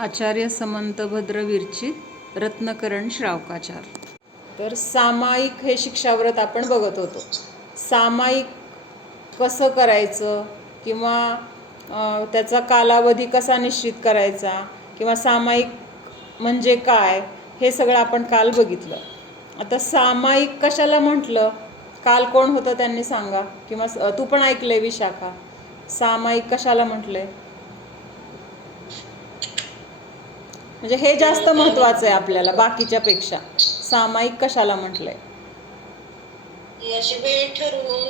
आचार्य समंतभद्र विरचित रत्नकरण श्रावकाचार. तर सामायिक हे शिक्षाव्रत आपण बघत होतो. सामायिक कसं करायचं किंवा त्याचा कालावधी कसा निश्चित करायचा किंवा सामायिक म्हणजे काय हे सगळं आपण काल बघितलं. आता सामायिक कशाला म्हटलं, काल कोण होतं त्यांनी सांगा, किंवा तू पण ऐकलंय विशाखा, सामायिक कशाला म्हटलंय? म्हणजे हे जास्त महत्वाचं आहे आपल्याला बाकीच्या पेक्षा. सामायिक कशाला म्हटलंय? अशी वेळ ठरवून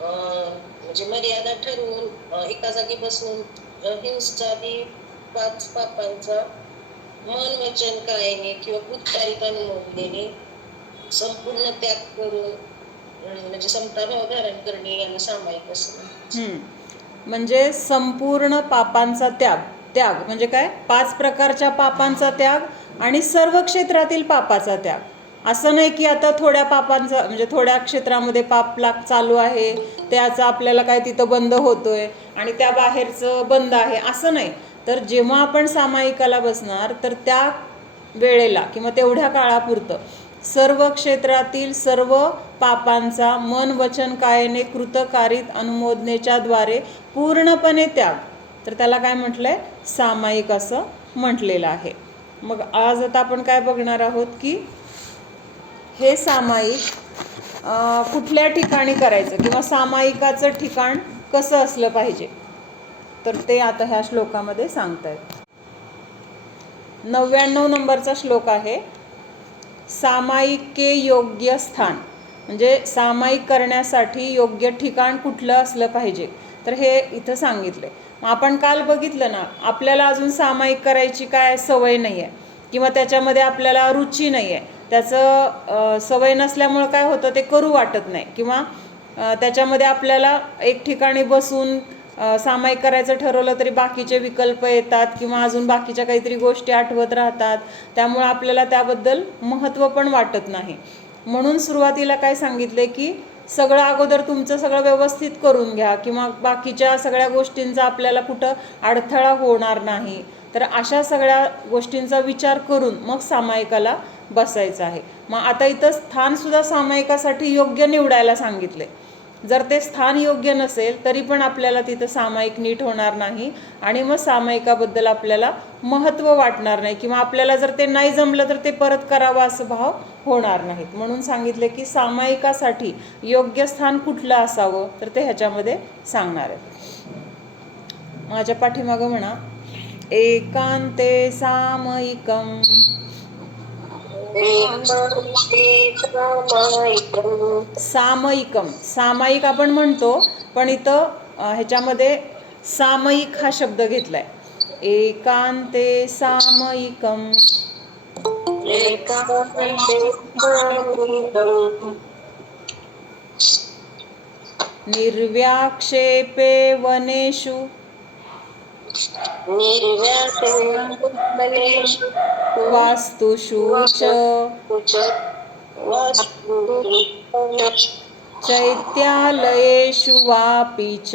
म्हणजे मर्यादा ठरवून एका जागी बसून हिंसादी 5 पापांचा मन वचन कायने किंवा कृत्यात अनुभवलेने संपूर्ण त्याग करून म्हणजे समताभाव धारण करणे याला सामायिक असं. म्हणजे संपूर्ण पापांचा त्याग. त्याग म्हणजे काय? 5 प्रकारच्या पापांचा त्याग आणि सर्व क्षेत्रातील पापाचा त्याग. असं नाही की आता थोड्या पापांचा म्हणजे थोड्या क्षेत्रामध्ये पाप चालू आहे, त्याचा आपल्याला काय तिथं बंद होतोय आणि त्या बाहेरचं बंद आहे, असं नाही. तर जेव्हा आपण सामायिकाला बसणार तर त्या वेळेला किंवा तेवढ्या काळापुरतं सर्व क्षेत्रातील सर्व पापांचा मन वचन कायने कृतकारित अनुमोदनेच्या द्वारे पूर्णपणे त्याग. तर त्याला काय म्हटलंय? सामायिक असं म्हटलेलं आहे. मग आज आता आपण काय बघणार आहोत की हे सामायिक कुठल्या ठिकाणी करायचं किंवा सामायिकाचं ठिकाण कसं असलं पाहिजे, तर ते आता ह्या श्लोकामध्ये सांगतायत. 99 नंबरचा श्लोक आहे. सामायिके योग्य स्थान, म्हणजे सामायिक करण्यासाठी योग्य ठिकाण कुठलं असलं पाहिजे, तर हे इथं सांगितलंय. आपण काल बघितलं ना, आपल्याला अजून सामायिक करायची काय सवय नाही आहे किंवा त्याच्यामध्ये आपल्याला रुची नाही आहे. त्याचं सवय नसल्यामुळं काय होतं, ते करू वाटत नाही किंवा त्याच्यामध्ये आपल्याला एक ठिकाणी बसून सामायिक करायचं ठरवलं तरी बाकीचे विकल्प येतात किंवा अजून बाकीच्या काहीतरी गोष्टी आठवत राहतात, त्यामुळे आपल्याला त्याबद्दल महत्त्व पण वाटत नाही. म्हणून सुरुवातीला काय सांगितले की सगळं अगोदर तुमचं सगळं व्यवस्थित करून घ्या किंवा बाकीच्या सगळ्या गोष्टींचा आपल्याला कुठं अडथळा होणार नाही. तर अशा सगळ्या गोष्टींचा विचार करून मग सामायिकाला बसायचं आहे. मग आता इथं स्थानसुद्धा सामायिकासाठी योग्य निवडायला सांगितले. जर ते स्थान योग्य नसेल तरी पण आपल्याला तिथं सामायिक नीट होणार नाही आणि मग सामायिकाबद्दल आपल्याला महत्त्व वाटणार नाही किंवा आपल्याला जर ते नाही जमलं तर ते परत करावं असं भाव होणार नाहीत. म्हणून सांगितले की सामायिकासाठी योग्य स्थान कुठलं असावं, तर ते ह्याच्यामध्ये सांगणार आहेत. माझ्या पाठीमागं म्हणा, एकांते सामयिकम. सामयिकम, सामायिक आपण म्हणतो पण इथं ह्याच्यामध्ये सामयिक हा शब्द घेतलाय. एकांते सामयिकम निर्व्याक्षेपे वनेषु वास्तुषु च चैत्यालयेषु वापि च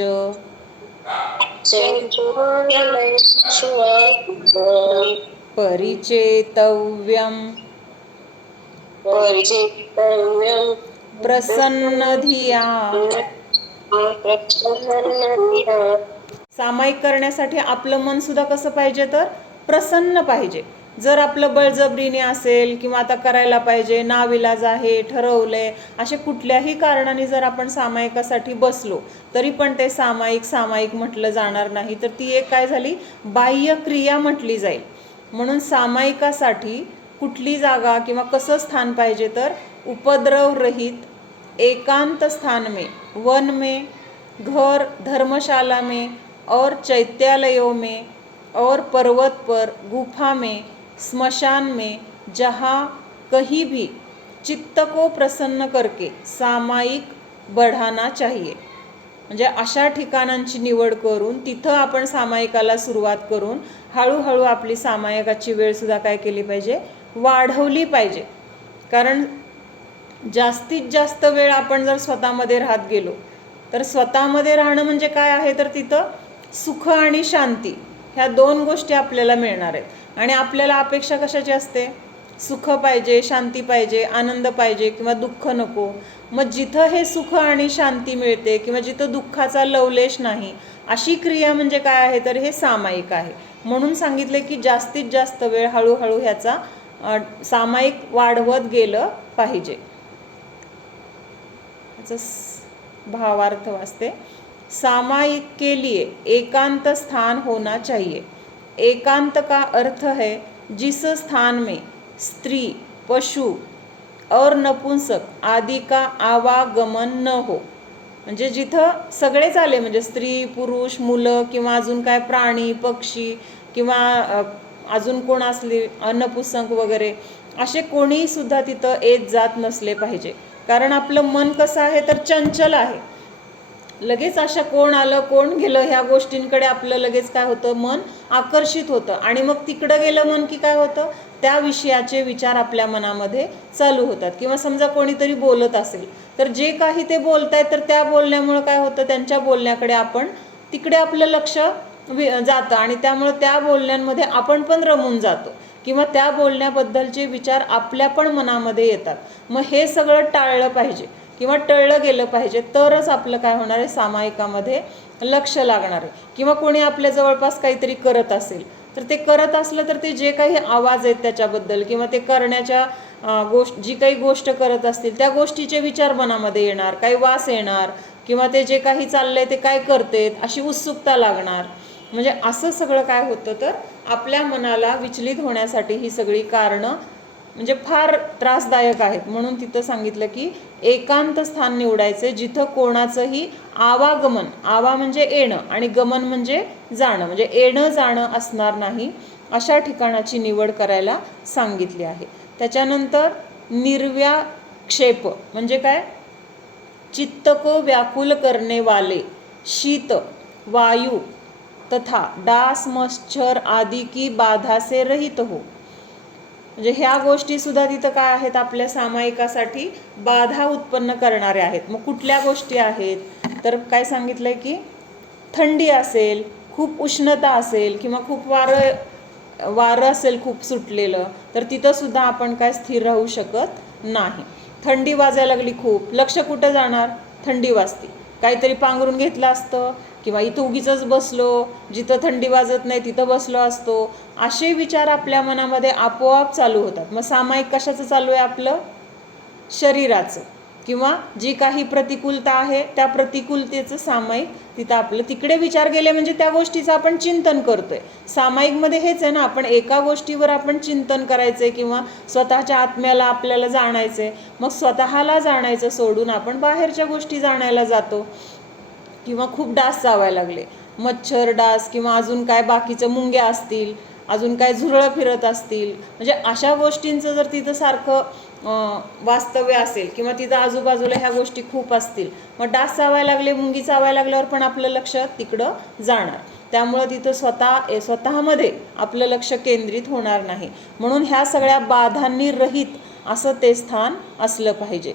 परिचेतव्यम् प्रसन्नधिया. सामायिक करण्यासाठी आपलं मन सुद्धा कसं पाहिजे, तर प्रसन्न पाहिजे. जर आपलं बळजबरीने असेल किंवा आता करायला पाहिजे, नाविलाज आहे, ठरवलंय, असे कुठल्याही कारणाने जर आपण सामायिकासाठी बसलो तरी पण ते सामायिक म्हटलं जाणार नाही, तर ती एक काय झाली, बाह्य क्रिया म्हटली जाईल. म्हणून सामायिकासाठी कुठली जागा किंवा कसं स्थान पाहिजे, तर उपद्रव रहित एकांत स्थान में, वन में, घर धर्मशाला में और चैत्यालयों में और पर्वत पर, गुफा में, स्मशान में, जहाँ कहीं भी चित्त को प्रसन्न करके सामायिक बढ़ाना चाहिए. म्हणजे अशा ठिकाणांची निवड करून तिथं आपण सामायिकाला सुरुवात करून हळूहळू आपली सामायिकाची वेळसुद्धा काय केली पाहिजे, वाढवली पाहिजे. कारण जास्तीत जास्त वेळ आपण जर स्वतःमध्ये राहत गेलो तर स्वतःमध्ये राहणं म्हणजे काय आहे, तर तिथं सुख आणि शांती ह्या दोन गोष्टी आपल्याला मिळणार आहेत. आणि आपल्याला अपेक्षा कशाची असते? सुख पाहिजे, शांती पाहिजे, आनंद पाहिजे किंवा दुःख नको. मग जिथं हे सुख आणि शांती मिळते किंवा जिथं दुःखाचा लवलेश नाही, अशी क्रिया म्हणजे काय आहे? तर हे सामायिक आहे. म्हणून सांगितले की जास्तीत जास्त वेळ हळूहळू ह्याचा सामायिक वाढवत गेलं पाहिजे. भावार्थ वाचते. सामायिक के लिए एकांत स्थान होना चाहिए. एकांत का अर्थ है जिस स्थान में स्त्री, पशु और नपुंसक आदि का आवागमन न हो. म्हणजे जिथं सगळेच आले, म्हणजे स्त्री, पुरुष, मुलं किंवा अजून काय प्राणी, पक्षी किंवा अजून कोण असले नपुंसक वगैरे, असे कोणीही सुद्धा तिथं येत जात नसले पाहिजे. कारण आपलं मन कसं आहे? तर चंचल आहे. लगेच अशा कोण आलं कोण गेलं ह्या गोष्टींकडे आपलं लगेच काय होतं? मन आकर्षित होतं. आणि मग तिकडं गेलं मन की काय होतं? त्या विषयाचे विचार आपल्या मनामध्ये चालू होतात. किंवा समजा कोणीतरी बोलत असेल तर जे काही ते बोलतायत तर त्या बोलण्यामुळं काय होतं? त्यांच्या बोलण्याकडे आपण तिकडे आपलं लक्ष जातं आणि त्यामुळं त्या बोलण्यांमध्ये आपण पण रमून जातो किंवा त्या बोलण्याबद्दलचे विचार आपल्या पण मनामध्ये येतात. मग हे सगळं टाळलं पाहिजे किंवा टळलं गेलं पाहिजे, तरच आपलं काय होणार आहे? सामायिकामध्ये लक्ष लागणार आहे. किंवा कोणी आपल्या जवळपास काहीतरी करत असेल तर ते करत असलं तर ते जे काही आवाज आहेत त्याच्याबद्दल किंवा ते करण्याच्या जी काही गोष्ट करत असतील त्या गोष्टीचे विचार मनामध्ये येणार, काही वास येणार किंवा ते जे काही चाललंय ते काय करतेत अशी उत्सुकता लागणार. म्हणजे असं सगळं काय होतं? तर आपल्या मनाला विचलित होण्यासाठी ही सगळी कारणं म्हणजे फार त्रासदायक आहेत. म्हणून तिथं सांगितलं की एकांत स्थान निवडायचे जिथं कोणाचंही आवागमन, आवा म्हणजे येणं आणि गमन म्हणजे जाणं, म्हणजे येणं जाणं असणार नाही, अशा ठिकाणाची निवड करायला सांगितली आहे. त्याच्यानंतर निर्व्याक्षेप म्हणजे काय? चित्त को व्याकुल करने वाले शीत, वायु तथा डास, मच्छर आदि की बाधा से रहित हो. म्हणजे ह्या गोष्टी सुद्धा तिथं काय आहेत? आपल्या सामायिकासाठी बाधा उत्पन्न करणाऱ्या आहेत. मग कुठल्या गोष्टी आहेत? तर काय सांगितलंय की थंडी असेल, खूप उष्णता असेल किंवा खूप वारं असेल खूप सुटलेलं, तर तिथं सुद्धा आपण काय स्थिर राहू शकत नाही. थंडी वाजायला लागली खूप, लक्ष कुठं जाणार? थंडी वाजते, काहीतरी पांघरून घेतलं असतं किंवा इथं उगीच बसलो, जिथं थंडी वाजत नाही तिथं बसलो असतो, असे विचार आपल्या मनामध्ये आपोआप चालू होतात. मग सामायिक कशाचं चालू आहे? आपलं शरीराचं किंवा जी काही प्रतिकूलता आहे त्या प्रतिकूलतेचं सामायिक तिथं आपलं तिकडे विचार गेले म्हणजे त्या गोष्टीचं आपण चिंतन करतोय. सामायिकमध्ये हेच आहे ना, आपण एका गोष्टीवर आपण चिंतन करायचंय किंवा स्वतःच्या आत्म्याला आपल्याला जाणायचंय. मग स्वतःला जाणायचं सोडून आपण बाहेरच्या गोष्टी जाणायला जातो. किंवा खूप डास चावायला लागले, मच्छर, डास किंवा अजून काय बाकीचं मुंग्या असतील, अजून काय झुरळं फिरत असतील, म्हणजे अशा गोष्टींचं जर तिथं सारखं वास्तव्य असेल किंवा तिथं आजूबाजूला ह्या गोष्टी खूप असतील, मग डास चावायला लागले, मुंगी चावायला लागल्यावर पण आपलं लक्ष तिकडं जाणार. त्यामुळं तिथं स्वतःमध्ये आपलं लक्ष केंद्रित होणार नाही. म्हणून ह्या सगळ्या बाधांनी रहित असं ते स्थान असलं पाहिजे.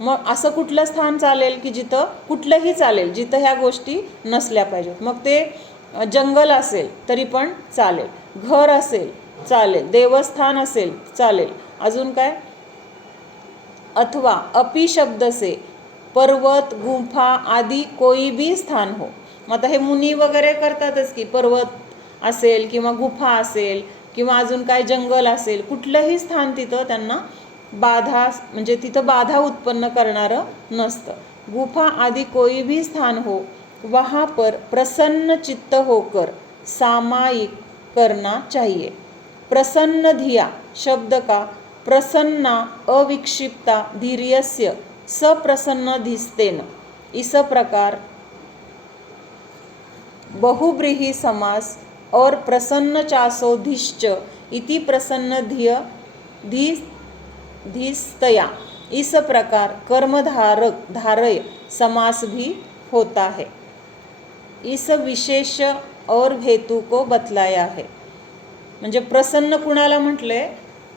मग असं कुठलं स्थान चालेल की जिथं कुठलंही चालेल, जिथं ह्या गोष्टी नसल्या पाहिजेत. मग ते जंगल असेल तरी पण चालेल, घर असेल चालेल, देवस्थान असेल चालेल, अजून काय? अथवा अपि शब्द से पर्वत, गुफा आदि कोई भी स्थान हो. मग आता हे मुनी वगैरे करतातच की पर्वत असेल किंवा गुफा असेल किंवा अजून काय जंगल असेल, कुठलंही स्थान तिथं त्यांना बाधा म्हणजे तिथं बाधा उत्पन्न करणारं नसतं. गुफा आदि कोई भी स्थान हो, वहाँ पर प्रसन्न चित्त होकर सामायिक करना चाहिए. प्रसन्न धिया शब्द का प्रसन्ना अविक्षिप्ता धीर्यस्य सप्रसन्न धिस्तेन, इस प्रकार बहुब्रीहि समास और प्रसन्न चासो धिश्च इति प्रसन्न धीस्तया, इस प्रकार कर्मधारक धारय समास भी होता है. इस विशेष और हेतु को बतलाया है. म्हणजे प्रसन्न कुणाला म्हटलंय?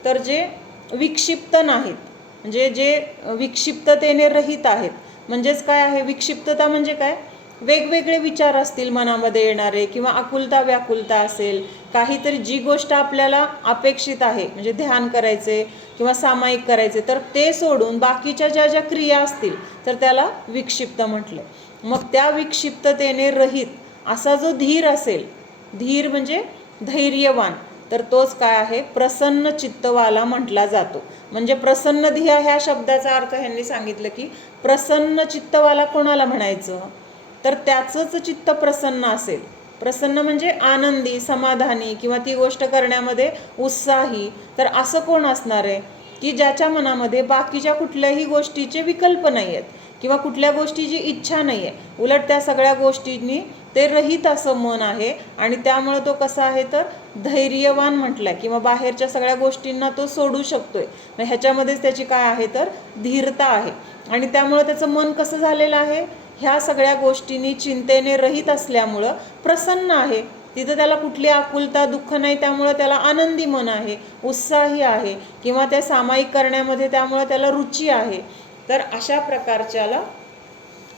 तर जे विक्षिप्त नाहीत, म्हणजे जे विक्षिप्ततेने रहित आहेत. म्हणजेच काय आहे विक्षिप्तता? म्हणजे काय? वेगवेगळे विचार असतील मनामध्ये येणारे, किंवा आकुलता व्याकुलता असेल, काहीतरी जी गोष्ट आपल्याला अपेक्षित आहे म्हणजे ध्यान करायचे किंवा सामायिक करायचे, तर ते सोडून बाकीच्या ज्या ज्या क्रिया असतील तर त्याला विक्षिप्त म्हटलं. मग त्या विक्षिप्ततेने रहित असा जो धीर असेल, धीर म्हणजे धैर्यवान, तर तोच काय आहे, प्रसन्न चित्तवाला म्हटला जातो. म्हणजे प्रसन्न धिया ह्या शब्दाचा अर्थ ह्यांनी सांगितलं की प्रसन्न चित्तवाला कोणाला म्हणायचं, तर त्याचंच चित्त प्रसन्न असेल. प्रसन्न म्हणजे आनंदी, समाधानी, किंवा ती गोष्ट करण्यामध्ये उत्साही. तर असं कोण असणार आहे की ज्याच्या मनामध्ये बाकीच्या कुठल्याही गोष्टीचे विकल्प नाही आहेत किंवा कुठल्या गोष्टीची इच्छा नाही आहे, उलट त्या सगळ्या गोष्टींनी ते रहित असं मन आहे. आणि त्यामुळे तो कसा आहे, तर धैर्यवान म्हटलाय, किंवा बाहेरच्या सगळ्या गोष्टींना तो सोडू शकतोय. मग ह्याच्यामध्येच त्याची काय आहे, तर धीरता आहे. आणि त्यामुळं त्याचं मन कसं झालेलं आहे, ह्या सगळ्या गोष्टींनी चिंतेने रहित असल्यामुळं प्रसन्न आहे. तिथं त्याला कुठली आकुलता दुःख नाही, त्यामुळं त्याला आनंदी मन आहे, उत्साही आहे, किंवा त्या सामायिक करण्यामध्ये त्यामुळं त्याला रुची आहे. तर अशा प्रकारच्याला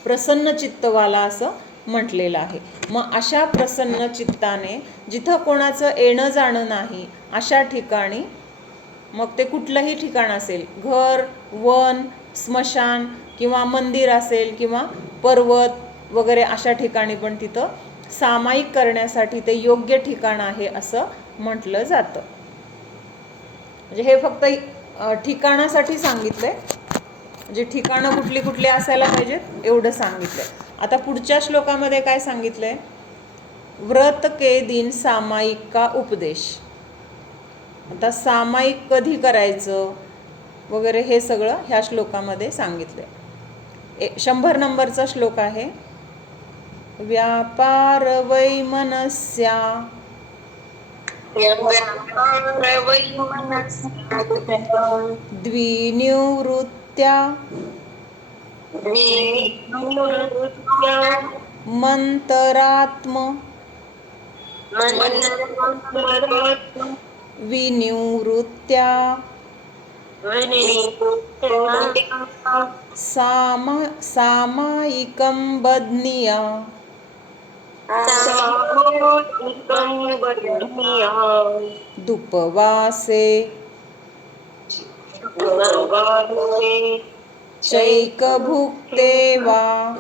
प्रसन्न चित्तवाला असं म्हटलेलं आहे. मग अशा प्रसन्न चित्ताने जिथं कोणाचं येणं जाणं नाही अशा ठिकाणी, मग ते कुठलंही ठिकाण असेल, घर, वन, स्मशान, किंवा मंदिर असेल, किंवा पर्वत वगैरे, अशा ठिकाणी पण तिथं सामायिक करण्यासाठी ते योग्य ठिकाण आहे असं म्हटलं जातं. म्हणजे हे फक्त ठिकाणासाठी सांगितलंय, म्हणजे ठिकाणं कुठली कुठली असायला पाहिजेत एवढं सांगितलंय. आता पुढच्या श्लोकामध्ये काय सांगितलंय, व्रत के दिन सामायिक का उपदेश. आता सामायिक कधी करायचं वगैरे हे सगळं ह्या श्लोकामध्ये सांगितलंय. 100 नंबरचा श्लोक आहे. व्यापार वैमनस्या द्विनिवृत्त्या मंतरात्म विनिवृत्त्या सामायिकं बध्नीया दुपवासे चैकभुक्ते वा.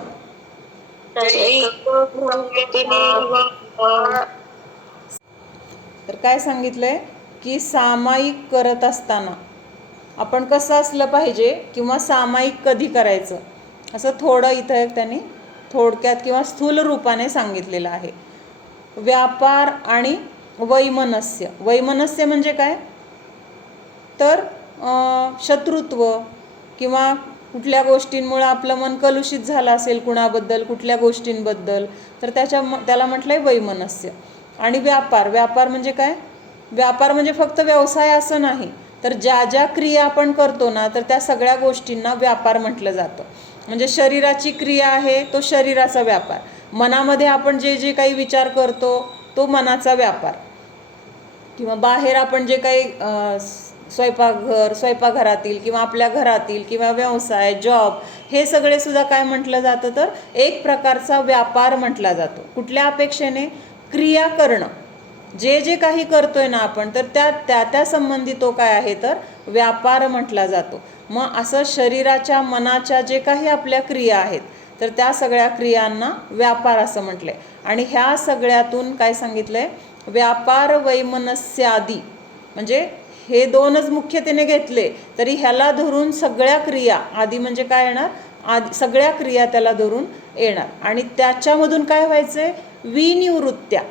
तर काय सांगितलंय की सामायिक करत असताना आपण कसं असलं पाहिजे, किंवा सामायिक कधी करायचं, असं थोडं इथं त्यांनी थोडक्यात किंवा स्थूल रूपाने सांगितलेलं आहे. व्यापार आणि वैमनस्य. वैमनस्य म्हणजे काय, तर शत्रुत्व, किंवा कुठल्या गोष्टींमुळे आपलं मन कलुषित झालं असेल कुणाबद्दल, कुठल्या गोष्टींबद्दल, तर त्याला म्हटलंय वैमनस्य. आणि व्यापार. व्यापार म्हणजे काय, व्यापार म्हणजे फक्त व्यवसाय असं नाही, तर ज्या ज्या क्रिया आपण करतो ना, तर त्या सगळ्या गोष्टींना व्यापार म्हटलं जातं. म्हणजे शरीराची क्रिया आहे तो शरीराचा व्यापार, मनामध्ये आपण जे जे काही विचार करतो तो मनाचा व्यापार, किंवा बाहेर आपण जे काही स्वयंपाकघर, स्वयंपाकघरातील किंवा आपल्या घरातील किंवा व्यवसाय, जॉब, हे सगळे सुद्धा काय म्हटलं जातं, तर एक प्रकारचा व्यापार म्हटला जातो. कुठल्या अपेक्षेने, क्रिया करणं, जे जे काही करतोय ना आपण, तर त्या संबंधी तो काय आहे, तर व्यापार म्हटला जातो. मग असं शरीराच्या, मनाच्या जे काही आपल्या क्रिया आहेत, तर त्या सगळ्या क्रियांना व्यापार असं म्हटलंय. आणि ह्या सगळ्यातून काय सांगितलंय, व्यापार वैमनस्यादी, म्हणजे हे दोनच मुख्यतेने घेतले तरी ह्याला धरून सगळ्या क्रिया, आधी म्हणजे काय येणार, आधी सगळ्या क्रिया त्याला धरून येणार. आणि त्याच्यामधून काय व्हायचंय, विनिवृत्त्या,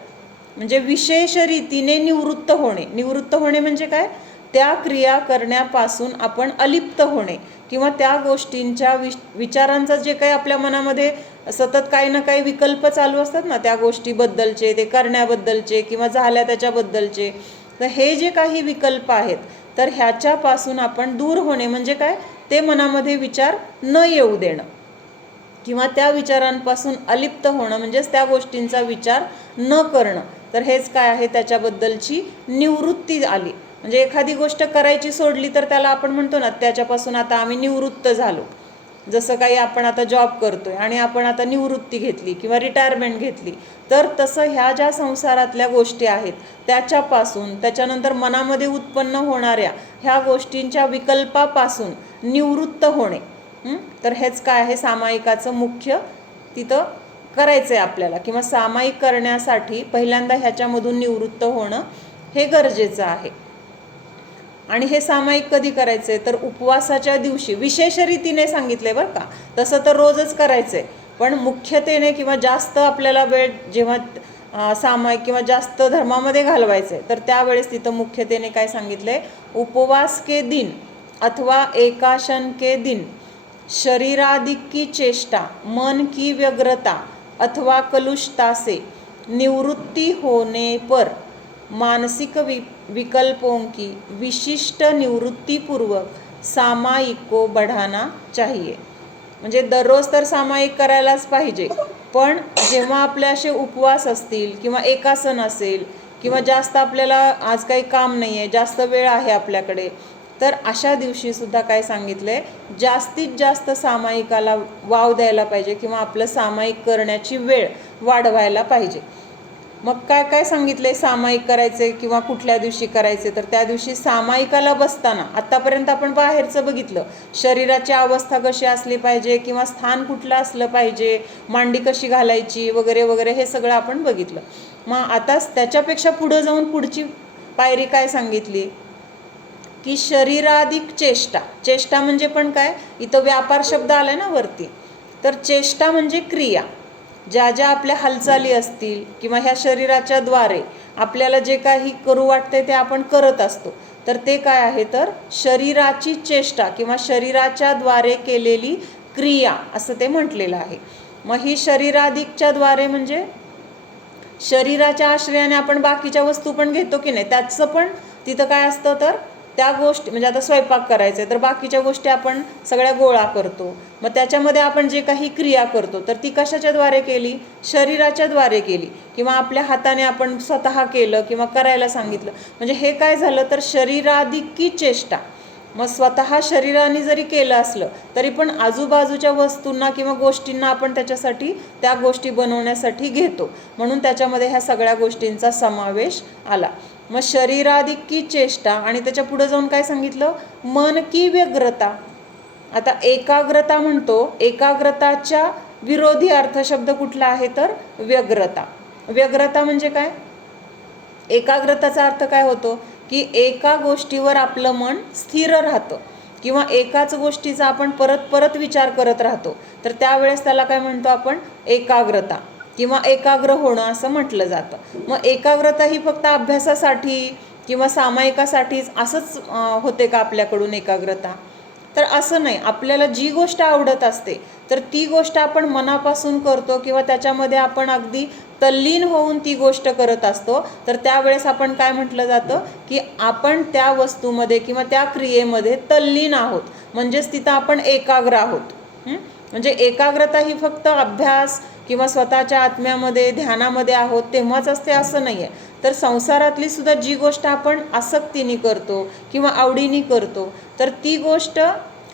म्हणजे विशेष रीतीने निवृत्त होणे. निवृत्त होणे म्हणजे काय, त्या क्रिया करण्यापासून आपण अलिप्त होणे, किंवा त्या गोष्टींच्या विचारांचा जे काही आपल्या मनामध्ये सतत काही ना काही विकल्प चालू असतात ना, त्या गोष्टीबद्दलचे, ते करण्याबद्दलचे किंवा झाल्या त्याच्याबद्दलचे, तर हे जे काही विकल्प आहेत, तर ह्याच्यापासून आपण दूर होणे म्हणजे काय, ते मनामध्ये विचार न येऊ देणं, किंवा त्या विचारांपासून अलिप्त होणं म्हणजेच त्या गोष्टींचा विचार न करणं. तर हेच काय आहे, त्याच्याबद्दलची निवृत्ती आली. म्हणजे एखादी गोष्ट करायची सोडली तर त्याला आपण म्हणतो ना, त्याच्यापासून आता आम्ही निवृत्त झालो. जसं काही आपण आता जॉब करतोय आणि आपण आता निवृत्ती घेतली किंवा रिटायरमेंट घेतली, तर तसं ह्या ज्या संसारातल्या गोष्टी आहेत त्याच्यापासून, त्याच्यानंतर मनामध्ये उत्पन्न होणाऱ्या ह्या गोष्टींच्या विकल्पापासून निवृत्त होणे. तर हेच काय आहे सामायिकाचं मुख्य तिथं करायचं आहे आपल्याला, किंवा सामायिक करण्यासाठी पहिल्यांदा ह्याच्यामधून निवृत्त होणं हे गरजेचं आहे. आणि हे सामायिक कधी करायचं आहे तर उपवासाच्या दिवशी विशेष रीतीने सांगितलं आहे बरं का. तसं तर रोजच करायचं आहे, पण मुख्यतेने किंवा जास्त आपल्याला वेळ जेव्हा सामायिक किंवा जास्त धर्मामध्ये घालवायचं आहे तर त्यावेळेस तिथं मुख्यतेने काय सांगितलं आहे, उपवास के दिन अथवा एकाशन के दिन शरीरादिक की चेष्टा, मन की व्यग्रता अथवा कलुषता से निवृत्ति होने पर मानसिक विकल्पों की विशिष्ट निवृत्तीपूर्वक सामायिक को बढ़ाना चाहिए. म्हणजे दररोज तर सामायिक करायलाच पाहिजे, पण जेव्हा आपले असे उपवास असतील किंवा एकासन असेल किंवा जास्त आपल्याला आज काही काम नाही आहे, जास्त वेळ आहे आपल्याकडे, तर अशा दिवशीसुद्धा काय सांगितलं आहे, जास्तीत जास्त सामायिकाला वाव द्यायला पाहिजे किंवा आपलं सामायिक करण्याची वेळ वाढवायला पाहिजे. मग काय काय सांगितले सामायिक करायचे किंवा कुठल्या दिवशी करायचे, तर त्या दिवशी सामायिकाला बसताना आत्तापर्यंत आपण बाहेरचं बघितलं, शरीराची अवस्था कशी असली पाहिजे किंवा स्थान कुठलं असलं पाहिजे, मांडी कशी घालायची वगैरे वगैरे हे सगळं आपण बघितलं. मग आता त्याच्यापेक्षा पुढं जाऊन पुढची पायरी काय सांगितली की शरीराधिक चेष्टा. चेष्टा म्हणजे पण काय, इथं व्यापार शब्द आलाय ना वरती, तर चेष्टा म्हणजे क्रिया, ज्या ज्या आपल्या हालचाली असतील किंवा ह्या शरीराच्या द्वारे आपल्याला जे काही करू वाटते ते आपण करत असतो, तर ते काय आहे तर शरीराची चेष्टा किंवा शरीराच्या द्वारे केलेली क्रिया असं ते म्हटलेलं आहे. मग ही शरीराधिकच्या द्वारे म्हणजे शरीराच्या आश्रयाने आपण बाकीच्या वस्तू पण घेतो की नाही, त्याचं पण तिथं काय असतं तर त्या गोष्टी, म्हणजे आता स्वयंपाक करायचं आहे तर बाकीच्या गोष्टी आपण सगळ्या गोळा करतो, मग त्याच्यामध्ये आपण जे काही क्रिया करतो तर ती कशाच्या द्वारे केली, शरीराच्या द्वारे केली किंवा आपल्या हाताने आपण स्वतः केलं किंवा करायला सांगितलं, म्हणजे हे काय झालं तर शरीराधिक की चेष्टा. मग स्वतः शरीराने जरी केलं असलं तरी पण आजूबाजूच्या वस्तूंना किंवा गोष्टींना आपण त्याच्यासाठी त्या गोष्टी बनवण्यासाठी घेतो, म्हणून त्याच्यामध्ये ह्या सगळ्या गोष्टींचा समावेश आला. मग शरीराधिक की चेष्टा आणि त्याच्या पुढे जाऊन काय सांगितलं, मन की व्यग्रता. आता एकाग्रता म्हणतो, एकाग्रताच्या विरोधी अर्थशब्द कुठला आहे तर व्यग्रता. व्यग्रता म्हणजे काय, एकाग्रताचा अर्थ काय होतो की एका गोष्टीवर आपलं मन स्थिर राहतं किंवा एकाच गोष्टीचा आपण परत परत विचार करत राहतो, तर त्यावेळेस त्याला काय म्हणतो आपण एकाग्रता किंवा एकाग्र होणं असं म्हटलं जातं. मग एकाग्रता ही फक्त अभ्यासासाठी किंवा सामायिकासाठीच असंच होते का आपल्याकडून एकाग्रता, तर असं नाही. आपल्याला जी गोष्ट आवडत असते तर ती गोष्ट आपण मनापासून करतो किंवा त्याच्यामध्ये आपण अगदी तल्लीन होऊन ती गोष्ट करत असतो, तर त्यावेळेस आपण काय म्हटलं जातं की आपण त्या वस्तूमध्ये किंवा त्या क्रियेमध्ये तल्लीन आहोत, म्हणजेच तिथं आपण एकाग्र आहोत. म्हणजे एकाग्रता ही फक्त अभ्यास किंवा स्वतःच्या आत्म्यामध्ये ध्यानामध्ये आहोत तेव्हाच असते असं नाही आहे, तर संसारातली सुद्धा जी गोष्ट आपण आसक्तीने करतो किंवा आवडीने करतो, तर ती गोष्ट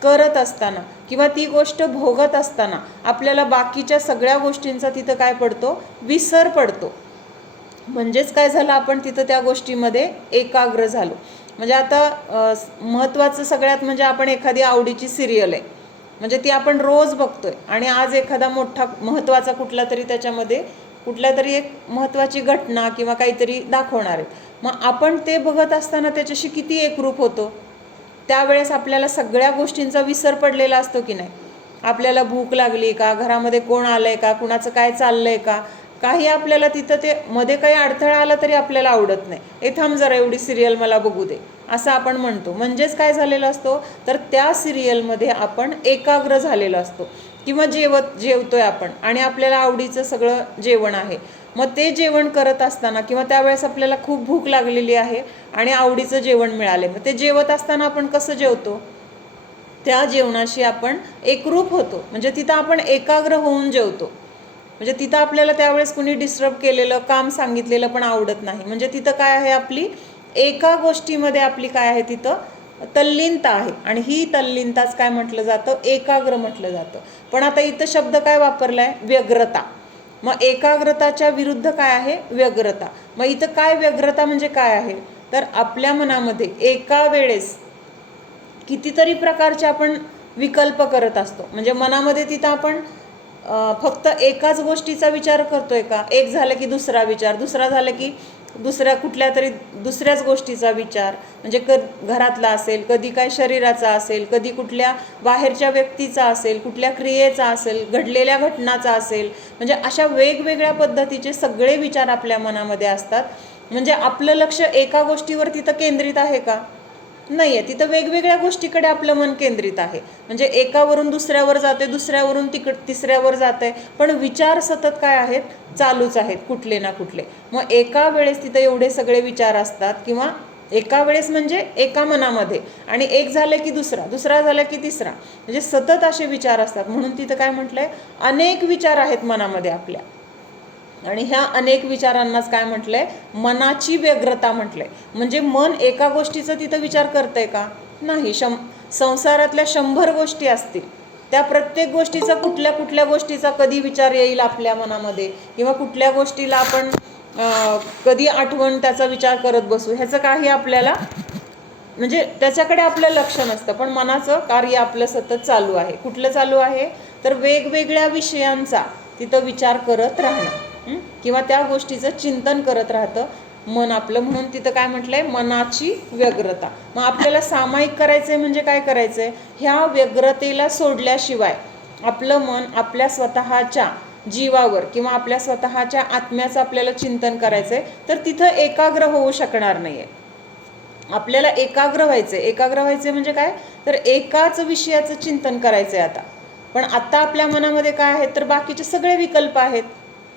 करत असताना किंवा ती गोष्ट भोगत असताना आपल्याला बाकीच्या सगळ्या गोष्टींचा तिथं काय पडतो, विसर पडतो. म्हणजेच काय झालं, आपण तिथं त्या गोष्टीमध्ये एकाग्र झालो. म्हणजे आता महत्त्वाचं सगळ्यात म्हणजे आपण एखादी आवडीची सिरियल आहे, म्हणजे ती आपण रोज बघतोय आणि आज एखादा मोठा महत्त्वाचा कुठला तरी त्याच्यामध्ये कुठल्या तरी एक महत्त्वाची घटना किंवा काहीतरी दाखवणार आहे, मग आपण ते बघत असताना त्याच्याशी किती एकरूप होतो. त्यावेळेस आपल्याला सगळ्या गोष्टींचा विसर पडलेला असतो की नाही. आपल्याला भूक लागली का, घरामध्ये कोण आलं आहे का, कुणाचं काय चाललं आहे का, काही आपल्याला तिथं ते मध्ये काही अडथळा आला तरी आपल्याला आवडत नाही, ए थांब जरा एवढी सिरियल मला बघू दे असं आपण म्हणतो. म्हणजेच काय झालेलं असतो तर त्या सिरियलमध्ये आपण एकाग्र झालेलो असतो किंवा जेवतोय आपण आणि आपल्याला आवडीचं सगळं जेवण आहे, मग ते जेवण करत असताना किंवा त्यावेळेस आपल्याला खूप भूक लागलेली आहे आणि आवडीचं जेवण मिळाले, मग ते जेवत असताना आपण कसं जेवतो, त्या जेवणाशी आपण एकरूप होतो, म्हणजे तिथं आपण एकाग्र होऊन जेवतो. म्हणजे तिथं आपल्याला त्यावेळेस कुणी डिस्टर्ब केलेलं काम सांगितलेलं पण आवडत नाही, म्हणजे तिथं काय आहे आपली एका गोष्टीमध्ये आपली काय आहे तिथं तल्लीनता आहे आणि ही तल्लीनताच काय म्हटलं जातं, एकाग्र म्हटलं जातं. पण आता इथं शब्द काय वापरला आहे, व्यग्रता. मग एकाग्रताच्या विरुद्ध काय आहे, व्यग्रता. मग इथं काय व्यग्रता म्हणजे काय आहे, तर आपल्या मनामध्ये एका वेळेस कितीतरी प्रकारचे आपण विकल्प करत असतो. म्हणजे मनामध्ये तिथं आपण फक्त एकाच गोष्टीचा विचार करतोय का, एक झालं की दुसरा विचार, दुसरा झालं की दुसऱ्या कुठल्या तरी दुसऱ्याच गोष्टीचा विचार, म्हणजे घरातला असेल, कधी काय शरीराचा असेल, कधी कुठल्या बाहेरच्या व्यक्तीचा असेल, कुठल्या क्रियेचा असेल, घडलेल्या घटनाचा असेल. म्हणजे अशा वेगवेगळ्या पद्धतीचे सगळे विचार आपल्या मनामध्ये असतात. म्हणजे आपलं लक्ष एका गोष्टीवर तिथं केंद्रित आहे का, नाही आहे. तिथं वेगवेगळ्या गोष्टीकडे आपलं मन केंद्रित आहे. म्हणजे एकावरून दुसऱ्यावर जाते, दुसऱ्यावरून तिसऱ्यावर जाते, पण विचार सतत काय आहेत, चालूच आहेत कुठले ना कुठले. मग एका वेळेस तिथं एवढे सगळे विचार असतात, किंवा एका वेळेस म्हणजे एका मनामध्ये, आणि एक झालं की दुसरा, दुसरा झाला की तिसरा, म्हणजे सतत असे विचार असतात. म्हणून तिथं काय म्हटलंय, अनेक विचार आहेत मनामध्ये आपल्या. आणि ह्या अनेक विचारांनाच काय म्हटलंय, मनाची व्यग्रता म्हटलंय. म्हणजे मन एका गोष्टीचा तिथं विचार करतंय का, नाही. संसारातल्या 100 गोष्टी असतील, त्या प्रत्येक गोष्टीचा कुठल्या कुठल्या गोष्टीचा कधी विचार येईल आपल्या मनामध्ये, किंवा कुठल्या गोष्टीला आपण कधी आठवण त्याचा विचार करत बसू, ह्याचं काही आपल्याला म्हणजे त्याच्याकडे आपलं लक्ष नसतं. पण मनाचं कार्य आपलं सतत चालू आहे. कुठलं चालू आहे, तर वेगवेगळ्या विषयांचा तिथं विचार करत राहणं, किंवा त्या गोष्टीचं चिंतन करत राहतं मन आपलं. म्हणून तिथं काय म्हटलंय, मनाची व्यग्रता. मग आपल्याला सामायिक करायचंय म्हणजे काय करायचंय, ह्या व्यग्रतेला सोडल्याशिवाय आपलं मन आपल्या स्वतःच्या जीवावर किंवा आपल्या स्वतःच्या आत्म्याचं आपल्याला चिंतन करायचंय, तर तिथं एकाग्र होऊ शकणार नाहीये. आपल्याला एकाग्र व्हायचंय. एकाग्र व्हायचंय म्हणजे काय, तर एकाच विषयाचं चिंतन करायचंय आता. पण आता आपल्या मनामध्ये काय आहेत, तर बाकीचे सगळे विकल्प आहेत.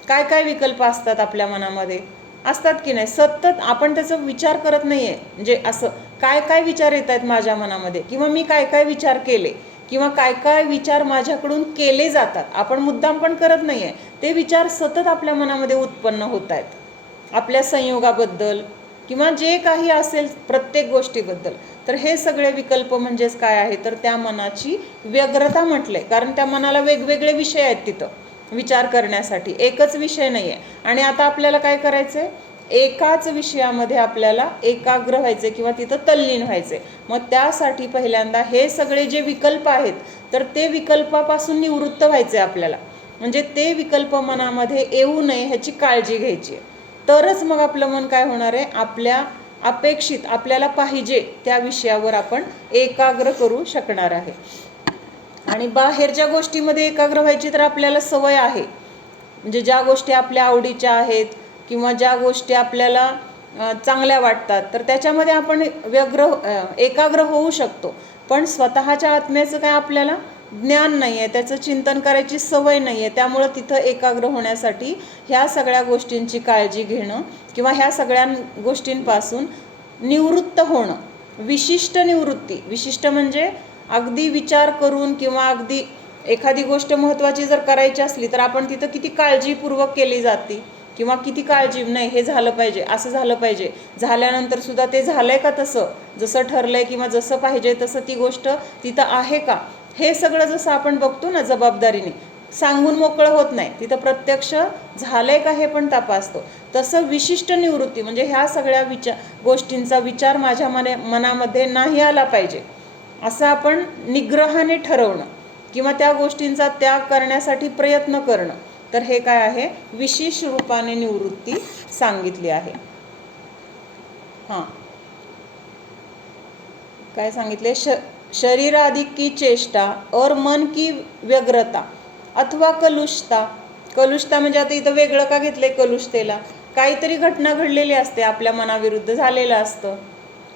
काय काय विकल्प असतात आपल्या मनामध्ये, असतात की नाही. सतत आपण त्याचा विचार करत नाहीये. म्हणजे असं काय काय विचार येत आहेत माझ्या मनामध्ये, किंवा मी काय काय विचार केले, किंवा काय काय विचार माझ्याकडून केले जातात, आपण मुद्दाम पण करत नाहीये. ते विचार सतत आपल्या मनामध्ये उत्पन्न होत आहेत, आपल्या संयोगाबद्दल किंवा जे काही असेल प्रत्येक गोष्टीबद्दल. तर हे सगळे विकल्प म्हणजेच काय आहे, तर त्या मनाची व्यग्रता म्हटले. कारण त्या मनाला वेगवेगळे विषय आहेत तिथं विचार करण्यासाठी, एकच विषय नाही आहे. आणि आता आपल्याला काय करायचं आहे, एकाच विषयामध्ये आपल्याला एकाग्र व्हायचे किंवा तिथं तल्लीन व्हायचे. मग त्यासाठी पहिल्यांदा हे सगळे जे विकल्प आहेत, तर ते विकल्पापासून निवृत्त व्हायचे आपल्याला. म्हणजे ते विकल्प मनामध्ये येऊ नये ह्याची काळजी घ्यायची आहे. तरच मग आपलं मन काय होणार आहे, आपल्या अपेक्षित आपल्याला पाहिजे त्या विषयावर आपण एकाग्र करू शकणार आहे. आणि बाहेरच्या गोष्टीमध्ये एकाग्र व्हायची तर आपल्याला सवय आहे. म्हणजे ज्या गोष्टी आपल्या आवडीच्या आहेत किंवा ज्या गोष्टी आपल्याला चांगल्या वाटतात, तर त्याच्यामध्ये आपण एकाग्र होऊ शकतो. पण स्वतःच्या आत्म्याचं काय आपल्याला ज्ञान नाही आहे, त्याचं चिंतन करायची सवय नाही आहे. त्यामुळं तिथं एकाग्र होण्यासाठी ह्या सगळ्या गोष्टींची काळजी घेणं किंवा ह्या सगळ्या गोष्टींपासून निवृत्त होणं, विशिष्ट निवृत्ती. विशिष्ट म्हणजे अगदी विचार करून किंवा अगदी एखादी गोष्ट महत्त्वाची जर करायची असली तर आपण तिथं किती काळजीपूर्वक केली जाते, किंवा किती काळजी, नाही हे झालं पाहिजे, असं झालं पाहिजे, झाल्यानंतर सुद्धा ते झालंय का तसं जसं ठरलंय किंवा जसं पाहिजे तसं ती गोष्ट तिथं आहे का, हे सगळं जसं आपण बघतो ना जबाबदारीने, सांगून मोकळं होत नाही, तिथं प्रत्यक्ष झालंय का हे पण तपासतो. तसं विशिष्ट निवृत्ती म्हणजे ह्या सगळ्या गोष्टींचा विचार माझ्या मनामध्ये नाही आला पाहिजे असं आपण निग्रहाने ठरवणं किंवा त्या गोष्टींचा त्याग करण्यासाठी प्रयत्न करणं. तर हे काय आहे, विशेष रूपाने निवृत्ती सांगितली आहे. हां, काय सांगितले, शरीरादि की चेष्टा और मन की व्यग्रता अथवा कलुषता. कलुषता म्हणजे आता इथं वेगळं का घेतलंय कलुषतेला, काहीतरी घटना घडलेली असते, आपल्या मनाविरुद्ध झालेलं असतं,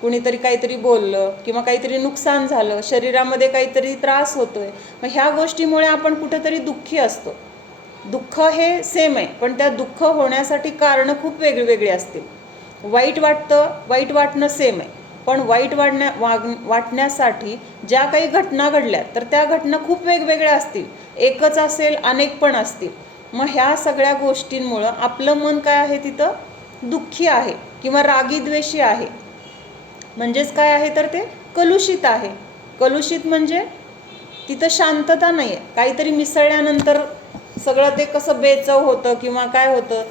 कुणीतरी काहीतरी बोललं किंवा काहीतरी नुकसान झालं, शरीरामध्ये काहीतरी त्रास होतोय. मग ह्या गोष्टीमुळे आपण कुठेतरी दुःखी असतो. दुःख हे सेम आहे, पण त्या दुःख होण्यासाठी कारणं खूप वेगवेगळी असतील. वाईट वाटणं सेम आहे, पण वाईट वाटण्यासाठी ज्या काही घटना घडल्या तर त्या घटना खूप वेगवेगळ्या असतील, एकच असेल अनेक पण असतील. मग ह्या सगळ्या गोष्टींमुळं आपलं मन काय आहे, तिथं दुःखी आहे किंवा रागीद्वेषी आहे. म्हणजेच काय आहे तर ते कलुषित आहे. कलुषित म्हणजे तिथं शांतता नाही आहे, काहीतरी मिसळल्यानंतर सगळं ते कसं बेचव होतं किंवा काय होतं,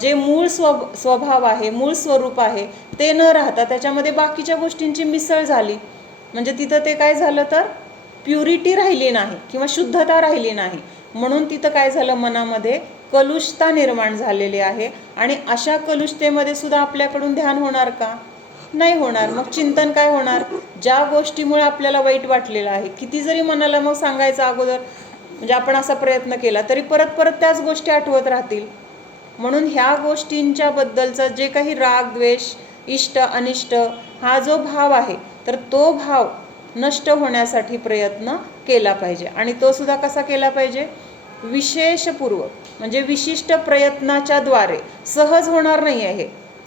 जे मूळ स्वभाव आहे, मूळ स्वरूप आहे ते न राहता त्याच्यामध्ये बाकीच्या गोष्टींची मिसळ झाली, म्हणजे तिथं ते काय झालं तर प्युरिटी राहिली नाही किंवा शुद्धता राहिली नाही. म्हणून तिथं काय झालं, मनामध्ये कलुषता निर्माण झालेली आहे. आणि अशा कलुषतेमध्ये सुद्धा आपल्याकडून ध्यान होणार का? नाही होणार. मग चिंतन काय होणार? ज्या गोष्टीमुळे आपल्याला वाईट वाटलेलं आहे, किती जरी मनाला मग सांगायचं अगोदर, म्हणजे आपण असा प्रयत्न केला तरी परत परत त्याच गोष्टी आठवत राहतील. म्हणून ह्या गोष्टींच्या बद्दलचा जे काही राग, द्वेष, इष्ट अनिष्ट हा जो भाव आहे, तर तो भाव नष्ट होण्यासाठी प्रयत्न केला पाहिजे. आणि तो सुद्धा कसा केला पाहिजे? विशेषपूर्वक, म्हणजे विशिष्ट प्रयत्नाच्या द्वारे. सहज होणार नाही आहे.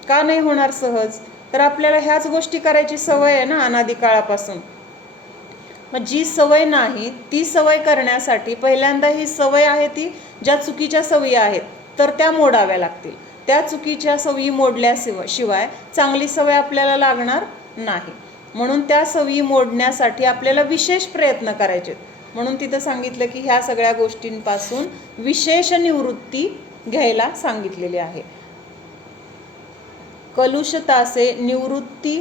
का नाही होणार सहज? तर आपल्याला ह्याच गोष्टी करायची सवय आहे ना अनादिकाळापासून. मग जी सवय नाही ती सवय करण्यासाठी पहिल्यांदा ही सवय आहे ती ज्या चुकीच्या सवयी आहेत तर त्या मोडाव्या लागतील. त्या चुकीच्या सवयी मोडल्याशिवाय चांगली सवय आपल्याला लागणार नाही. म्हणून त्या सवयी मोडण्यासाठी आपल्याला विशेष प्रयत्न करायचे. म्हणून तिथं सांगितलं की ह्या सगळ्या गोष्टींपासून विशेष निवृत्ती घ्यायला सांगितलेली आहे. कलुषता से निवृत्ति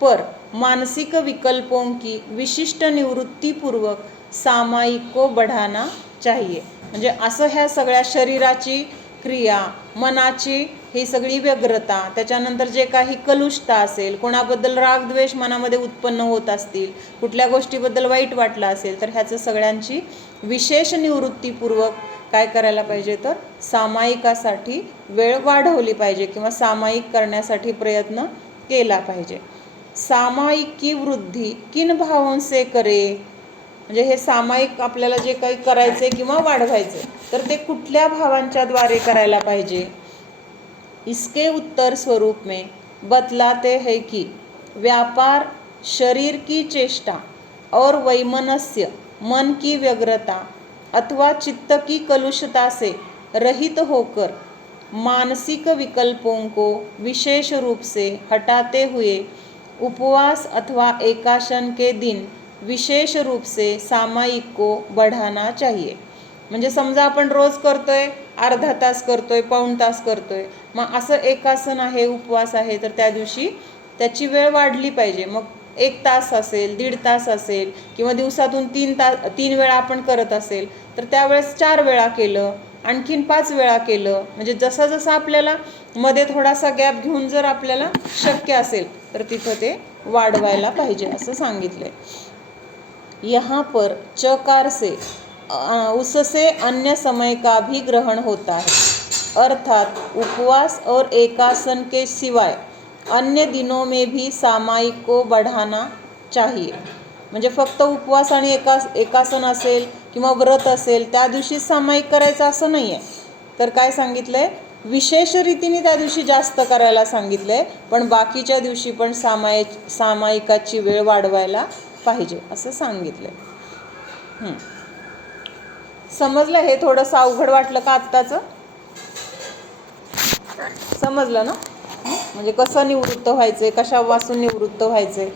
पर मानसिक विकल्पों की विशिष्ट निवृत्तीपूर्वक सामायिक को बढ़ाना चाहिए. म्हणजे असं ह्या सगळ्या शरीराची क्रिया, मनाची ही सगळी व्यग्रता, त्याच्यानंतर जे काही कलुषता असेल, कोणाबद्दल रागद्वेष मनामध्ये उत्पन्न होत असतील, कुठल्या गोष्टीबद्दल वाईट वाटलं असेल, तर ह्याचं सगळ्यांची विशेष निवृत्तीपूर्वक काय करायला पाहिजे तर सामायिकासाठी वेळ वाढवली पाहिजे किंवा सामायिक करण्यासाठी प्रयत्न केला पाहिजे. सामायिक की वृद्धी किन भावों से करे, म्हणजे हे सामायिक आपल्याला जे काही करायचे किंवा वाढवायचे तर ते कुठल्या भावांच्या द्वारे करायला पाहिजे. इसके उत्तर स्वरूप में बतलाते हैं कि व्यापार शरीर की चेष्टा और वैमनस्य मन की व्यग्रता अथवा चित्त की कलुषता से रहित होकर मानसिक विकल्पों को विशेष रूप से हटाते हुए उपवास अथवा एकाशन के दिन विशेष रूप से सामायिक को बढ़ाना चाहिए. म्हणजे समजा आपण रोज करतोय, अर्धा तास करतोय, पाऊण तास करतोय, मग असं एकासन आहे, उपवास आहे, तर त्या दिवशी त्याची वेळ वाढली पाहिजे. मग 1 तास असेल, 1.5 तास असेल, किंवा दिवसातून 3 वेळा आपण करत असेल तर त्यावेळेस 4 वेळा केलं, आणखीन 5 वेळा केलं. म्हणजे जसं जसं आपल्याला मध्ये थोडासा गॅप घेऊन जर आपल्याला शक्य असेल तर तिथं ते वाढवायला पाहिजे असं सांगितलंय. यहाँ पर चकार से उससे अन्य समय का भी ग्रहण होता है, अर्थात उपवास और एकासन के सिवाय अन्य दिनों में भी सामायिक को बढ़ाना चाहिए. म्हणजे फक्त उपवास आणि एकासन असेल किंवा व्रत असेल त्या दिवशी सामायिक करायचं असं नाही आहे. तर काय सांगितलंय? विशेष रीतीने त्या दिवशी जास्त करायला सांगितलंय, पण बाकीच्या दिवशी पण सामायिकाची वेळ वाढवायला पाहिजे असं सांगितलंय. समजलं? हे थोडंसं अवघड वाटलं का आत्ताचं? समजलं ना? म्हणजे कसं निवृत्त व्हायचंय, कशापासून निवृत्त व्हायचंय.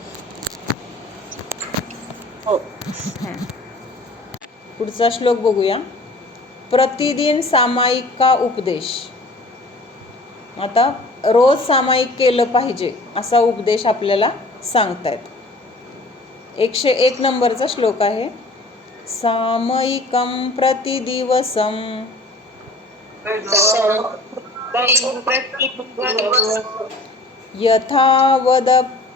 पुढचा श्लोक बघूया. प्रतिदिन सामायिक का उपदेश. आता रोज सामायिक केलं पाहिजे असा उपदेश आपल्याला सांगतायत. 101 नंबरचा श्लोक आहे. सामयिकं प्रतिदिवसम यथावदप्यनलसेन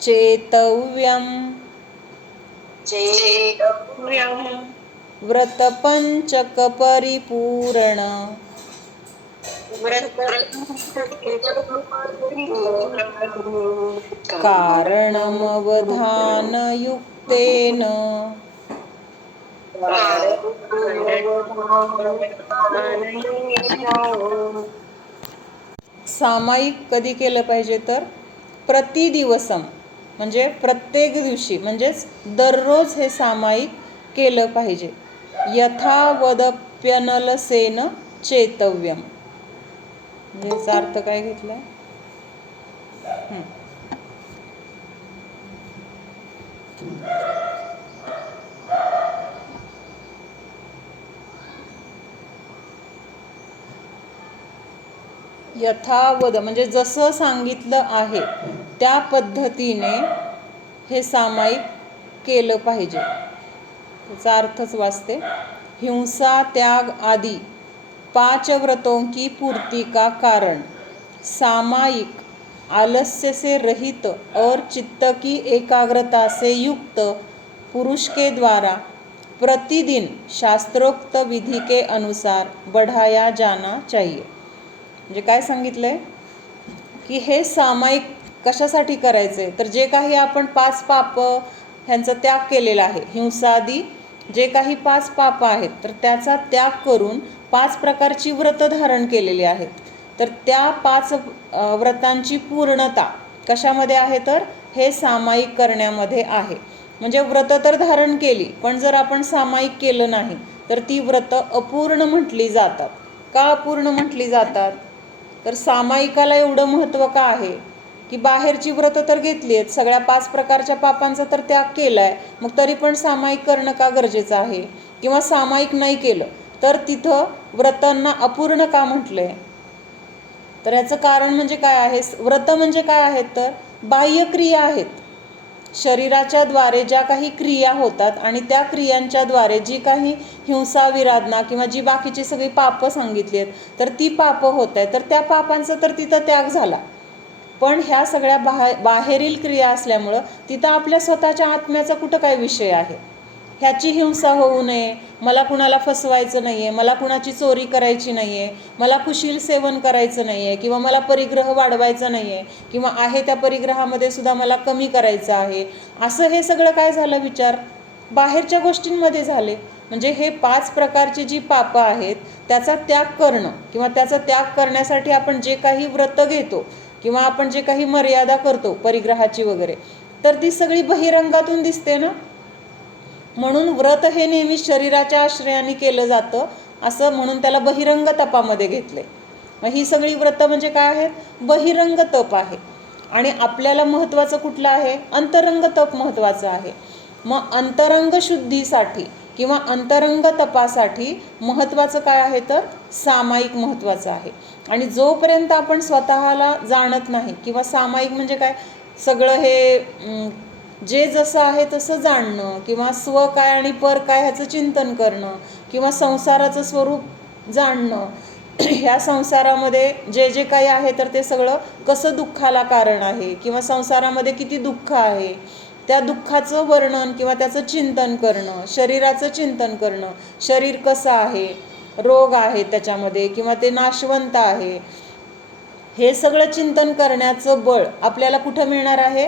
चेतव्यं व्रतपंचक परिपूर्ण कारणमवधानयुक्तेन. सामायिक कधी केलं पाहिजे तर प्रतिदिवसम, म्हणजे प्रत्येक दिवशी, म्हणजेच दररोज हे सामायिक केलं पाहिजे. यथावदप्यनलसेन चेतव्यम. म्हणजे याचा अर्थ काय घेतलाय? यथावद म्हणजे जसं सांगितलं आहे त्या पद्धतीने हे सामायिक केलं पाहिजे. त्याचा अर्थच वाचते. हिंसा, त्याग आदि 5 व्रतों की पूर्ति का कारण सामायिक, आलस्य से रहित और चित्त की एकाग्रता से युक्त पुरुष के द्वारा प्रतिदिन शास्त्रोक्त विधि के अनुसार बढ़ाया जाना चाहिए. म्हणजे काय सांगितलंय की हे सामायिक कशासाठी करायचे, तर जे काही आपण 5 पाप ह्यांचा त्याग केलेला आहे, हिंसादी जे काही 5 पाप आहेत तर त्याचा त्याग करून 5 प्रकारची व्रत धारण केलेली आहेत. तर त्या 5 व्रतांची पूर्णता कशामध्ये आहे, तर हे सामायिक करण्यामध्ये आहे. म्हणजे व्रत तर धारण केली, पण जर आपण सामायिक केलं नाही तर ती व्रत अपूर्ण म्हटली जातात. का अपूर्ण म्हटली जातात, तर सामायिकाला एवढं महत्त्व का आहे की बाहेरची व्रत तर घेतली आहेत, सगळ्या 5 प्रकारच्या पापांचा तर त्याग केला आहे, मग तरी पण सामायिक करणं का गरजेचं आहे, किंवा सामायिक नाही केलं तर तिथं व्रतांना अपूर्ण का म्हटलंय. तर याचं कारण म्हणजे काय आहे, व्रत म्हणजे काय आहेत, तर बाह्य क्रिया आहेत. शरीराच्या द्वारे ज्या काही क्रिया होतात आणि त्या क्रियांच्या द्वारे जी काही हिंसा, विराधना किंवा जी बाकीची सगळी पापं सांगितली आहेत तर ती पापं होत आहेत, तर त्या पापांचा तर तिथं त्याग झाला. पण ह्या सगळ्या बाहेरील क्रिया असल्यामुळं तिथं आपल्या स्वतःच्या आत्म्याचा कुठं काय विषय आहे. ह्याची हिंसा होऊ नये, मला कुणाला फसवायचं नाही आहे, मला कुणाची चोरी करायची नाही आहे, मला कुशील सेवन करायचं नाही आहे, किंवा मला परिग्रह वाढवायचा नाही आहे, किंवा आहे त्या परिग्रहामध्ये सुद्धा मला कमी करायचं आहे, असं हे सगळं काय झालं, विचार बाहेरच्या गोष्टींमध्ये झाले. म्हणजे हे 5 प्रकारची जी पापं आहेत त्याचा त्याग करणं, किंवा त्याचा त्याग करण्यासाठी आपण जे काही व्रत घेतो किंवा आपण जे काही मर्यादा करतो परिग्रहाची वगैरे, तर ती सगळी बहिरंगातून दिसते ना. म्हणून व्रत हे नेहमी शरीराच्या आश्रयाने केलं जातं, असं म्हणून त्याला बहिरंग तपामध्ये घेतले. मग ही सगळी व्रत म्हणजे काय आहेत, बहिरंग तप आहे. आणि आपल्याला महत्त्वाचं कुठलं आहे, अंतरंग तप महत्त्वाचं आहे. मग अंतरंग शुद्धीसाठी किंवा अंतरंग तपासाठी महत्त्वाचं काय आहे, तर सामायिक महत्त्वाचं आहे. आणि जोपर्यंत आपण स्वतःला जाणत नाही, किंवा सामायिक म्हणजे काय, सगळं हे जे जसं आहे तसं जाणणं, किंवा स्व काय आणि पर काय ह्याचं चिंतन करणं, किंवा संसाराचं स्वरूप जाणणं, ह्या संसारामध्ये जे जे काही आहे तर ते सगळं कसं दुःखाला कारण आहे, किंवा संसारामध्ये किती दुःख आहे त्या दुःखाचं वर्णन किंवा त्याचं चिंतन करणं, शरीराचं चिंतन करणं, शरीर कसं आहे, रोग आहे त्याच्यामध्ये किंवा ते नाशवंत आहे, हे सगळं चिंतन करण्याचं बळ आपल्याला कुठं मिळणार आहे,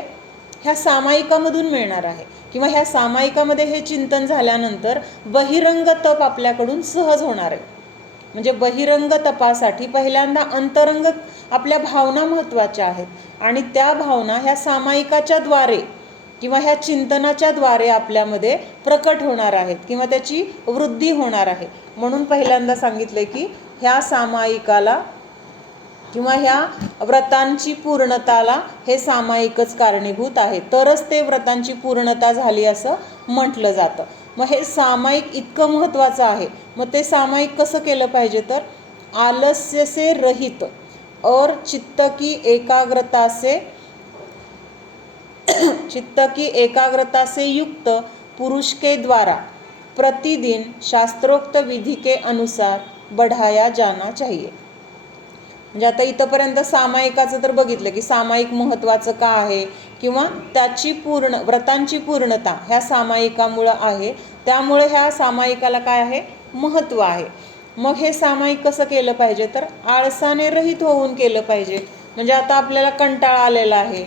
ह्या सामायिकामधून मिळणार आहे. किंवा ह्या सामायिकामध्ये हे चिंतन झाल्यानंतर बहिरंग तप आपल्याकडून सहज होणार आहे. म्हणजे बहिरंग तपासाठी पहिल्यांदा अंतरंग आपल्या भावना महत्त्वाच्या आहेत, आणि त्या भावना ह्या सामायिकाच्या द्वारे किंवा ह्या चिंतनाच्या द्वारे आपल्यामध्ये प्रकट होणार आहेत किंवा त्याची वृद्धी होणार आहे. म्हणून पहिल्यांदा सांगितले की ह्या सामायिकाला किंवा ह्या व्रतांची पूर्णताला हे सामायिकच कारणीभूत आहे, तरच ते व्रतांची पूर्णता झाली असं म्हटलं जातं. मग हे सामायिक इतकं महत्त्वाचं आहे. मग ते सामायिक कसं केलं पाहिजे, तर आलस्य से रहित और चित्त की एकाग्रता से युक्त पुरुष के द्वारा प्रतिदिन शास्त्रोक्त विधि के अनुसार बढ़ाया जाना चाहिए. म्हणजे आता इथंपर्यंत सामायिकाचं तर बघितलं की सामायिक महत्त्वाचं का आहे, किंवा त्याची व्रतांची पूर्णता ह्या सामायिकामुळं आहे, त्यामुळे ह्या सामायिकाला काय आहे, महत्त्व आहे. मग हे सामायिक कसं केलं पाहिजे, तर आळसाने रहित होऊन केलं पाहिजे. म्हणजे आता आपल्याला कंटाळा आलेला आहे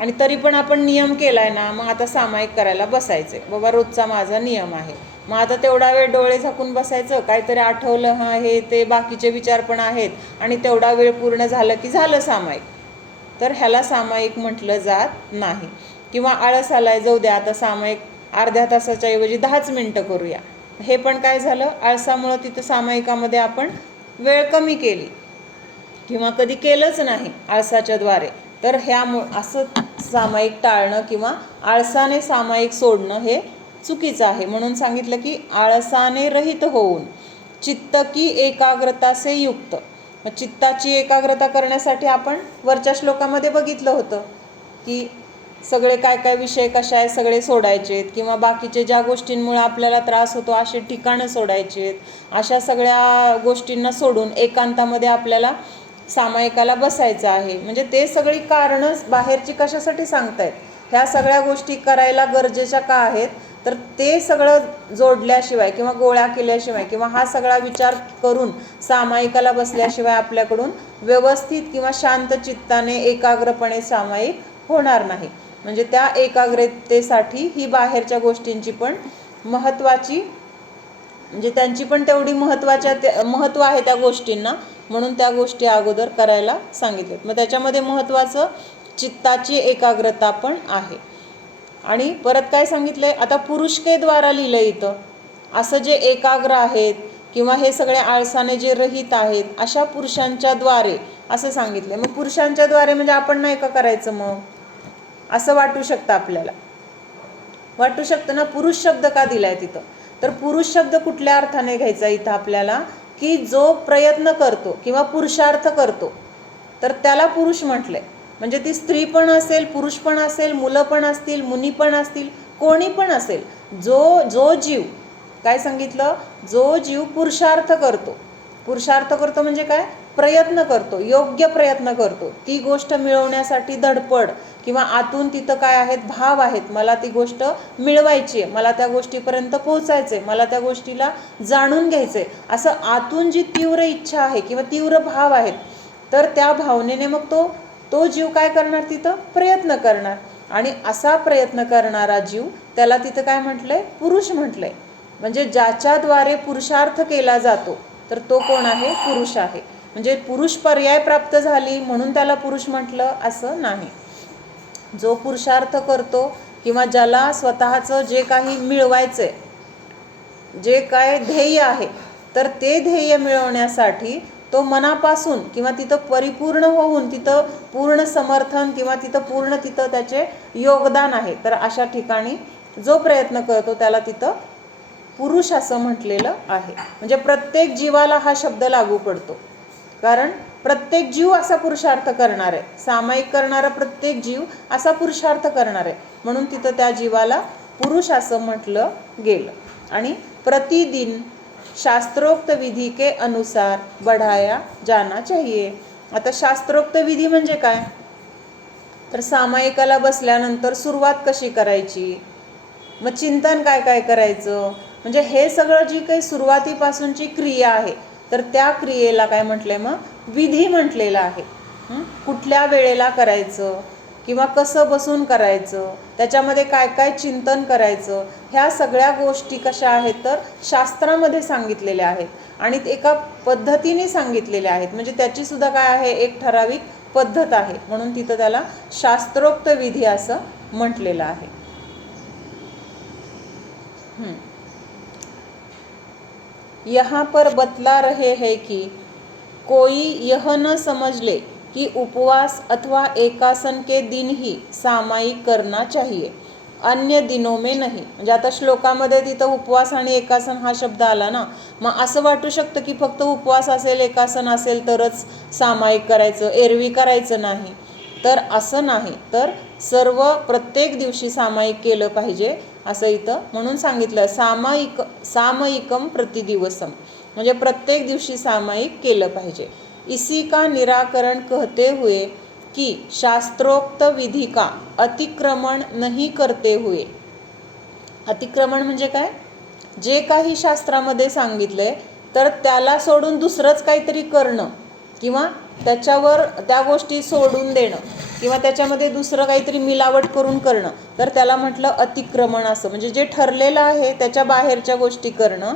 आणि तरी पण आपण नियम केला आहे ना, मग आता सामायिक करायला बसायचे, बाबा रोजचा माझा नियम आहे, मग आता तेवढा वेळ डोळे झाकून बसायचं, काहीतरी आठवलं हां हे ते बाकीचे विचार पण आहेत, आणि तेवढा वेळ पूर्ण झालं की झालं सामायिक. तर ह्याला सामायिक म्हटलं जात नाही. किंवा आळस आलाय, जाऊ द्या आता सामायिक अर्ध्या तासाच्या ऐवजी 10च मिनटं करूया, हे पण काय झालं, आळसामुळं तिथं सामायिकामध्ये आपण वेळ कमी केली किंवा कधी केलंच नाही आळसाच्या द्वारे. तर असं सामायिक टाळणं किंवा आळसाने सामायिक सोडणं हे चुकीचं आहे. म्हणून सांगितलं की आळसाने रहित होऊन चित्त की एकाग्रता से युक्त. मग चित्ताची एकाग्रता करण्यासाठी आपण वरच्या श्लोकामध्ये बघितलं होतं की सगळे काय काय विषय कशा आहे सगळे सोडायचे आहेत, किंवा बाकीचे ज्या गोष्टींमुळे आपल्याला त्रास होतो असे ठिकाणं सोडायचे आहेत. अशा सगळ्या गोष्टींना सोडून एकांतामध्ये आपल्याला सामायिकाला बसायचं आहे. म्हणजे ते सगळी कारणं बाहेरची कशासाठी सांगतायत, ह्या सगळ्या गोष्टी करायला गरजेच्या का आहेत, तर ते सगळं जोडल्याशिवाय किंवा गोळ्या केल्याशिवाय किंवा हा सगळा विचार करून सामायिकाला बसल्याशिवाय आपल्याकडून व्यवस्थित किंवा शांत चित्ताने एकाग्रपणे सामायिक होणार नाही. म्हणजे त्या एकाग्रतेसाठी ही बाहेरच्या गोष्टींची पण महत्त्वाची, म्हणजे त्यांची पण तेवढी महत्त्व आहे त्या गोष्टींना, म्हणून त्या गोष्टी अगोदर करायला सांगितल्यात. मग त्याच्यामध्ये महत्त्वाचं चित्ताची एकाग्रता पण आहे. आणि परत काय सांगितलंय, आता पुरुषकेद्वारा लिहिलं इथं, असं जे एकाग्र आहेत किंवा हे सगळे आळसाने जे रहित आहेत अशा पुरुषांच्या द्वारे असं सांगितलंय. मग पुरुषांच्या द्वारे म्हणजे आपण नाही का करायचं, मग असं वाटू शकतं आपल्याला, वाटू शकतं ना. पुरुष शब्द का दिलाय तिथं, तर पुरुष शब्द कुठल्या अर्थाने घ्यायचा इथं आपल्याला, की जो प्रयत्न करतो किंवा पुरुषार्थ करतो तर त्याला पुरुष म्हटलंय. म्हणजे ती स्त्री पण असेल, पुरुष पण असेल, मुलं पण असतील, मुनी पण असतील, कोणी पण असेल, जो जीव काय सांगितलं, जो जीव पुरुषार्थ करतो. पुरुषार्थ करतो म्हणजे काय, प्रयत्न करतो, योग्य प्रयत्न करतो, ती गोष्ट मिळवण्यासाठी धडपड किंवा आतून तिथं काय आहेत, भाव आहेत, मला ती गोष्ट मिळवायची आहे, मला त्या गोष्टीपर्यंत पोहोचायचं आहे, मला त्या गोष्टीला जाणून घ्यायचं आहे, असं आतून जी तीव्र इच्छा आहे किंवा तीव्र भाव आहेत, तर त्या भावनेने मग तो जीव काय करणार, तिथं प्रयत्न करणार. आणि असा प्रयत्न करणारा जीव त्याला तिथं काय म्हटलंय, पुरुष म्हटलंय. म्हणजे ज्याच्याद्वारे पुरुषार्थ केला जातो तर तो कोण आहे, पुरुष आहे. म्हणजे पुरुष पर्याय प्राप्त झाली म्हणून त्याला पुरुष म्हटलं असं नाही. जो पुरुषार्थ करतो किंवा ज्याला स्वतःचं जे काही मिळवायचंय, जे काय ध्येय आहे, तर ते ध्येय मिळवण्यासाठी तो मनापासून किंवा तिथं परिपूर्ण होऊन तिथं पूर्ण समर्थन किंवा तिथं त्याचे योगदान आहे, तर अशा ठिकाणी जो प्रयत्न करतो त्याला तिथं पुरुष असं म्हटलेलं आहे. म्हणजे प्रत्येक जीवाला हा शब्द लागू पडतो, कारण प्रत्येक जीव असा पुरुषार्थ करणार आहे, सामायिक करणारा प्रत्येक जीव असा पुरुषार्थ करणार आहे, म्हणून तिथं त्या जीवाला पुरुष असं म्हटलं गेलं. आणि प्रतिदिन शास्त्रोक्त विधी के अनुसार बढ़ाया जाना चाहिए. आता शास्त्रोक्त विधी म्हणजे काय, तर सामायिकाला बसल्यानंतर सुरुवात कशी करायची, मग चिंतन काय काय करायचं, म्हणजे हे सगळं जी काही सुरुवातीपासूनची क्रिया आहे तर त्या क्रियेला काय म्हटलंय, मग विधी म्हटलेलं आहे. कुठल्या वेळेला करायचं किंवा कसं बसून करायचं, त्याच्यामध्ये काय काय चिंतन करायचं, ह्या सगळ्या गोष्टी कशा आहेत, तर शास्त्रामध्ये सांगितलेल्या आहेत आणि एका पद्धतीने सांगितलेल्या आहेत. म्हणजे त्याची सुद्धा काय आहे, एक ठराविक पद्धत आहे, म्हणून तिथं त्याला शास्त्रोक्त विधी असं म्हटलेलं आहे. यहाँ पर बतला रहे हैं कि कोई यह न समझ ले कि उपवास अथवा एकासन के दिन ही सामायिक करना चाहिए, अन्य दिनों में नहीं. म्हणजे आता श्लोकामध्ये तिथं उपवास आणि एकासन हा शब्द आला ना, मग असं वाटू शकतं की फक्त उपवास असेल, एकासन असेल तरच सामायिक करायचं, एरवी करायचं नाही. तर असं नाही, तर प्रत्येक दिवशी सामायिक केलं पाहिजे असं इथं म्हणून सांगितलं. सामयिकम प्रतिदिवसम, म्हणजे प्रत्येक दिवशी सामायिक केलं पाहिजे. इसी का निराकरण कहते हुए कि शास्त्रोक्त विधि का अतिक्रमण नहीं करते हुए. अतिक्रमण म्हणजे काय, जे काही शास्त्रामध्ये सांगितलंय तर त्याला सोडून दुसरंच काहीतरी करणं किंवा त्याच्यावर त्या गोष्टी सोडून देणं किंवा त्याच्यामध्ये दुसरं काहीतरी मिलावट करून करणं, तर त्याला म्हटलं अतिक्रमण असं. म्हणजे जे ठरलेलं आहे त्याच्या बाहेरच्या गोष्टी करणं,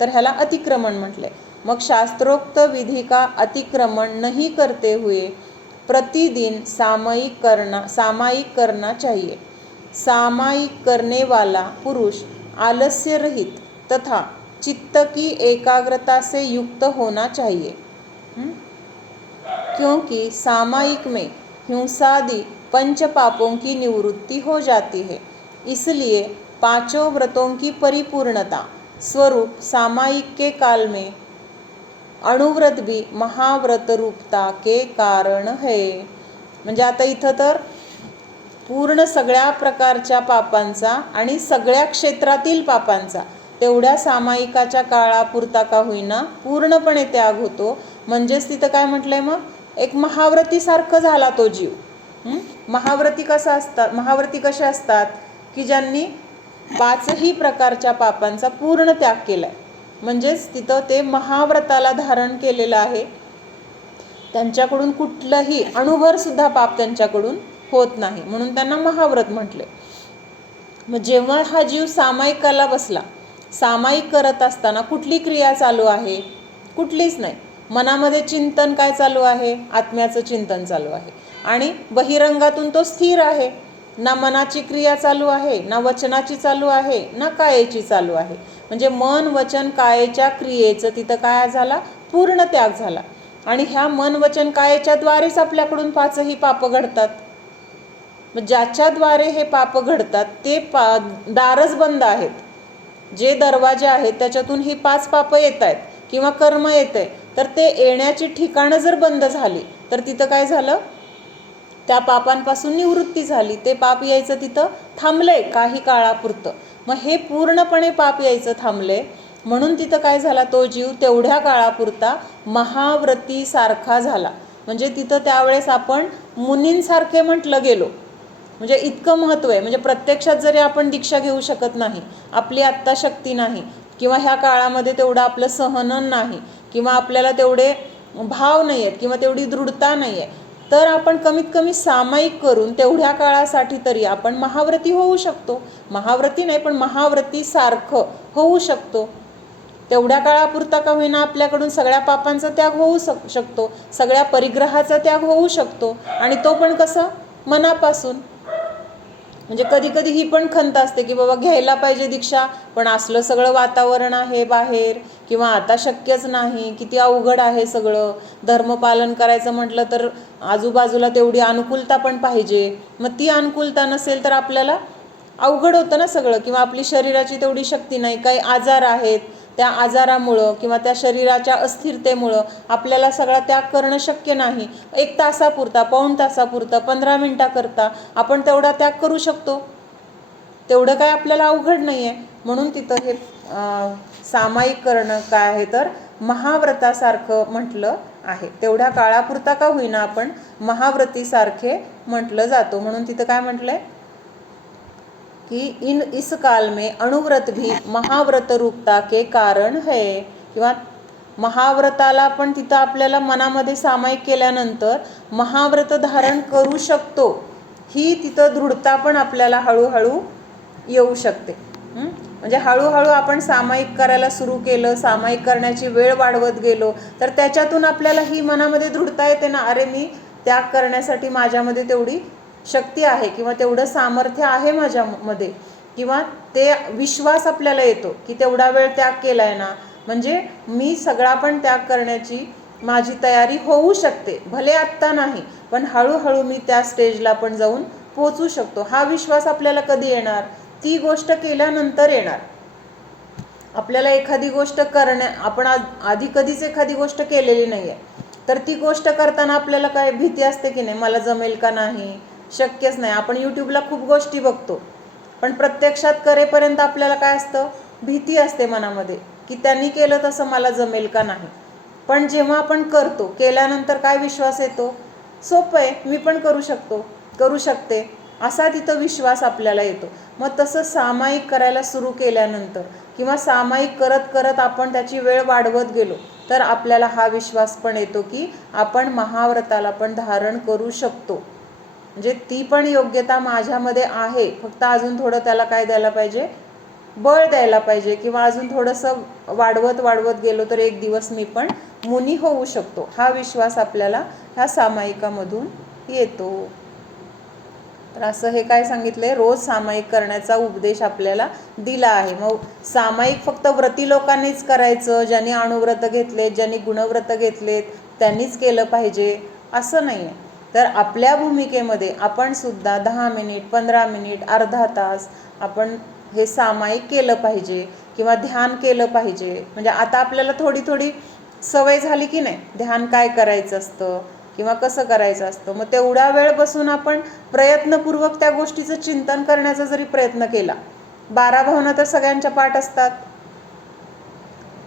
तर ह्याला अतिक्रमण म्हटलंय. मग शास्त्रोक्त विधि का अतिक्रमण नहीं करते हुए प्रतिदिन सामायिक करना चाहिए. सामायिक करने वाला पुरुष आलस्य रहित तथा चित्त की एकाग्रता से युक्त होना चाहिए, क्योंकि सामायिक में हिंसादि पंच पापों की निवृत्ति हो जाती है। इसलिए पांचों व्रतों की परिपूर्णता स्वरूप सामायिक के काल में अणुव्रत भी महाव्रत रूपता के कारण है। म्हणजे आता इथं तर पूर्ण सगळ्या प्रकारच्या पापांचा आणि सगळ्या क्षेत्रातील पापांचा तेवढ्या सामायिकाच्या काळापुरता का होईना पूर्णपणे त्याग होतो. म्हणजेच तिथं काय म्हटलंय, मग एक महाव्रतीसारखं झाला तो जीव. महाव्रती कशा असतात की ज्यांनी पाचही प्रकारच्या पापांचा पूर्ण त्याग केलाय. म्हणजेच तिथं ते महाव्रताला धारण केलेलं आहे. त्यांच्याकडून कुठलंही अणुभर सुद्धा पाप त्यांच्याकडून होत नाही, म्हणून त्यांना महाव्रत म्हटले. मग जेव्हा हा जीव सामायिकाला बसला, सामायिक करत असताना कुठली क्रिया चालू आहे? कुठलीच नाही. मनामध्ये चिंतन काय चालू आहे? आत्म्याचं चिंतन चालू आहे. आणि बहिरंगातून तो स्थिर आहे. ना मनाची क्रिया चालू आहे, ना वचनाची चालू आहे, ना कायेची चालू आहे. म्हणजे मन वचन कायेच्या क्रियेचं तिथं काय झाला? पूर्ण त्याग झाला. आणि ह्या मन वचन कायेच्या द्वारेच आपल्याकडून पाचही पाप घडतात. ज्याच्याद्वारे हे पाप घडतात ते दारच बंद आहेत. जे दरवाजे आहेत त्याच्यातून ही पाच पापं येत आहेत किंवा कर्म येत आहे, तर ते येण्याची ठिकाणं जर बंद झाली तर तिथं काय झालं? त्या पापांपासून निवृत्ती झाली. ते पाप यायचं तिथं थांबलंय काही काळापुरतं. मग हे पूर्णपणे पाप यायचं थांबलंय, म्हणून तिथं काय झाला? तो जीव तेवढ्या काळापुरता महाव्रतीसारखा झाला. म्हणजे तिथं त्यावेळेस आपण मुनींसारखे म्हटलं गेलो. म्हणजे इतकं महत्त्व आहे. म्हणजे प्रत्यक्षात जरी आपण दीक्षा घेऊ शकत नाही, आपली आत्ता शक्ती नाही, किंवा ह्या काळामध्ये तेवढं आपलं सहनन नाही, किंवा आपल्याला तेवढे भाव नाही आहेत, किंवा तेवढी दृढता नाही आहे, तर आपण कमीत कमी सामायिक करून तेवढ्या काळासाठी तरी आपण महाव्रती होऊ शकतो. महाव्रती नाही पण महाव्रतीसारखं होऊ शकतो. तेवढ्या काळापुरता का होईना आपल्याकडून सगळ्या पापांचा त्याग होऊ शकतो, सगळ्या परिग्रहाचा त्याग होऊ शकतो. आणि तो पण कसं? मनापासून. म्हणजे कधी कधी ही पण खंत असते की बाबा घ्यायला पाहिजे दीक्षा, पण असलं सगळं वातावरण आहे बाहेर, किंवा आता शक्यच नाही, किती अवघड आहे सगळं. धर्मपालन करायचं म्हटलं तर आजूबाजूला तेवढी अनुकूलता पण पाहिजे. मग ती अनुकूलता नसेल तर आपल्याला अवघड होतं ना सगळं, किंवा आपली शरीराची तेवढी शक्ती नाही, काही आजार आहेत, त्या आजारामुळं किंवा त्या शरीराच्या अस्थिरतेमुळं आपल्याला सगळा त्याग करणं शक्य नाही. 1 तासापुरता, पाऊण तासापुरता, 15 मिनिटाकरता आपण तेवढा त्याग करू शकतो. तेवढं काय आपल्याला अवघड नाही आहे. म्हणून तिथं हे सामायिक करणं काय आहे तर महाव्रतासारखं म्हटलं आहे. तेवढ्या काळापुरता का होईना आपण महाव्रतीसारखे म्हटलं जातो. म्हणून तिथं काय म्हटलंय कि इस काल में अणुव्रत भी महाव्रत रूपता के कारण है. किंवा महाव्रताला पण तिथं आपल्याला मनामध्ये सामायिक केल्यानंतर महाव्रत धारण करू शकतो, ही तिथं दृढता पण आपल्याला हळूहळू येऊ शकते. म्हणजे हळूहळू आपण सामायिक करायला सुरू केलं, सामायिक करण्याची वेळ वाढवत गेलो, तर त्याच्यातून आपल्याला ही मनामध्ये दृढता येते ना, अरे मी त्याग करण्यासाठी माझ्यामध्ये तेवढी शक्ती आहे, किंवा तेवढं सामर्थ्य आहे माझ्यामध्ये, किंवा ते विश्वास आपल्याला येतो की तेवढा वेळ त्याग केलाय ना, म्हणजे मी सगळा पण त्याग करण्याची माझी तयारी होऊ शकते. भले आत्ता नाही, पण हळूहळू मी त्या स्टेजला पण जाऊन पोचू शकतो. हा विश्वास आपल्याला कधी येणार? ती गोष्ट केल्यानंतर येणार. आपल्याला एखादी गोष्ट आपण आधी कधीच एखादी गोष्ट केलेली नाही आहे, तर ती गोष्ट करताना आपल्याला काय भीती असते की नाही, मला जमेल का नाही, शक्यच नाही. आपण यूट्यूबला खूप गोष्टी बघतो, पण प्रत्यक्षात करेपर्यंत आपल्याला काय असतं? भीती असते मनामध्ये की त्यांनी केलं तसं मला जमेल का नाही. पण जेव्हा आपण करतो, केल्यानंतर काय विश्वास येतो? सोपं आहे, मी पण करू शकतो, करू शकते, असा तिथं विश्वास आपल्याला येतो. मग तसं सामायिक करायला सुरू केल्यानंतर, किंवा सामायिक करत करत आपण त्याची वेळ वाढवत गेलो, तर आपल्याला हा विश्वास पण येतो की आपण महाव्रताला पण धारण करू शकतो. म्हणजे ती पण योग्यता माझ्यामध्ये आहे, फक्त अजून थोडं त्याला काय द्यायला पाहिजे? बळ द्यायला पाहिजे, किंवा अजून थोडंसं वाढवत गेलो तर एक दिवस मी पण मुनी होऊ शकतो. हा विश्वास आपल्याला ह्या सामायिकामधून येतो. तर असं हे काय सांगितलंय, रोज सामायिक करण्याचा उपदेश आपल्याला दिला आहे. मग सामायिक फक्त व्रती लोकांनीच करायचं, ज्यांनी अणुव्रत घेतलेत, ज्यांनी गुणव्रत घेतलेत त्यांनीच केलं पाहिजे असं नाही आहे. तर आपल्या भूमिकेमध्ये आपण सुद्धा 10 मिनिट, 15 मिनिट, अर्धा तास आपण हे सामायिक केलं पाहिजे किंवा ध्यान केलं पाहिजे. म्हणजे आता आपल्याला थोडी थोडी सवय झाली की नाही, ध्यान काय करायचं असतं किंवा कसं करायचं असतं. मग तेवढा वेळ बसून आपण प्रयत्नपूर्वक त्या गोष्टीचं चिंतन करण्याचा जरी प्रयत्न केला, 12 भावना तर सगळ्यांच्या पाठ असतात,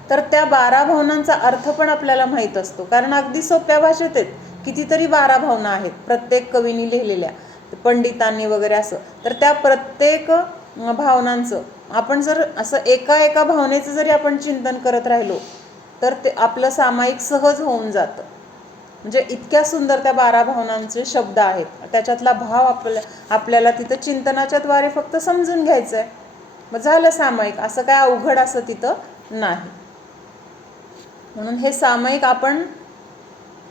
तर त्या 12 भावनांचा अर्थ पण आपल्याला माहीत असतो. कारण अगदी सोप्या भाषेत आहेत, कितीतरी 12 भावना आहेत प्रत्येक कवीनी लिहिलेल्या, पंडितांनी वगैरे असं. तर त्या प्रत्येक भावनांचं आपण जर असं एका एका भावनेचं जरी आपण चिंतन करत राहिलो तर ते आपलं सामायिक सहज होऊन जातं. म्हणजे इतक्या सुंदर त्या 12 भावनांचे शब्द आहेत, त्याच्यातला भाव आपल्याला तिथं चिंतनाच्या द्वारे फक्त समजून घ्यायचं आहे, मग झालं सामायिक. असं काय अवघड असं तिथं नाही. म्हणून हे सामायिक आपण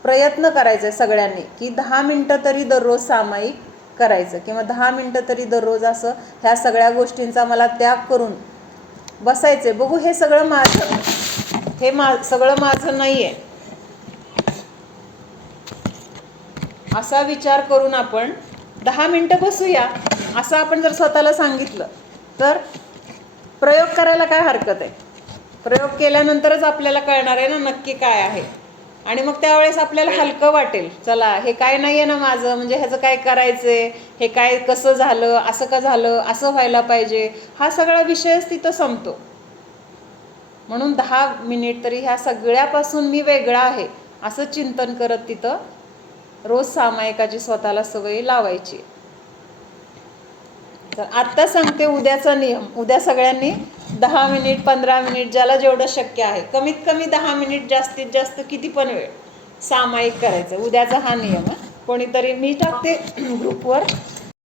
प्रयत्न करायचा आहे सगळ्यांनी की 10 मिनटं तरी दररोज सामायिक करायचं, किंवा 10 मिनटं तरी दररोज असं ह्या सगळ्या गोष्टींचा मला त्याग करून बसायचे. बघू हे सगळं माझं, हे सगळं माझं नाही आहे असा विचार करून आपण 10 मिनटं बसूया असं आपण जर स्वतःला सांगितलं तर प्रयोग करायला काय हरकत आहे. प्रयोग केल्यानंतरच आपल्याला कळणार आहे ना नक्की काय आहे, आणि मग त्यावेळेस आपल्याला हलकं वाटेल. चला हे काय नाही आहे ना माझं, म्हणजे ह्याचं काय करायचं आहे, हे काय कसं झालं, असं का झालं, असं व्हायला पाहिजे, हा सगळा विषयच तिथं संपतो. म्हणून 10 मिनिट तरी ह्या सगळ्यापासून मी वेगळा आहे असं चिंतन करत तिथं रोज सामायिकाची स्वतःला सवय लावायची. तर आत्ता सांगते उद्याचा नियम. उद्या सगळ्यांनी 10 मिनिट, 15 मिनिट, ज्याला जेवढं शक्य आहे, कमीत कमी 10 मिनिट, जास्तीत जास्त किती पण वेळ सामायिक करायचं. उद्याचा हा नियम आहे. कोणीतरी मी टाकते ग्रुपवर,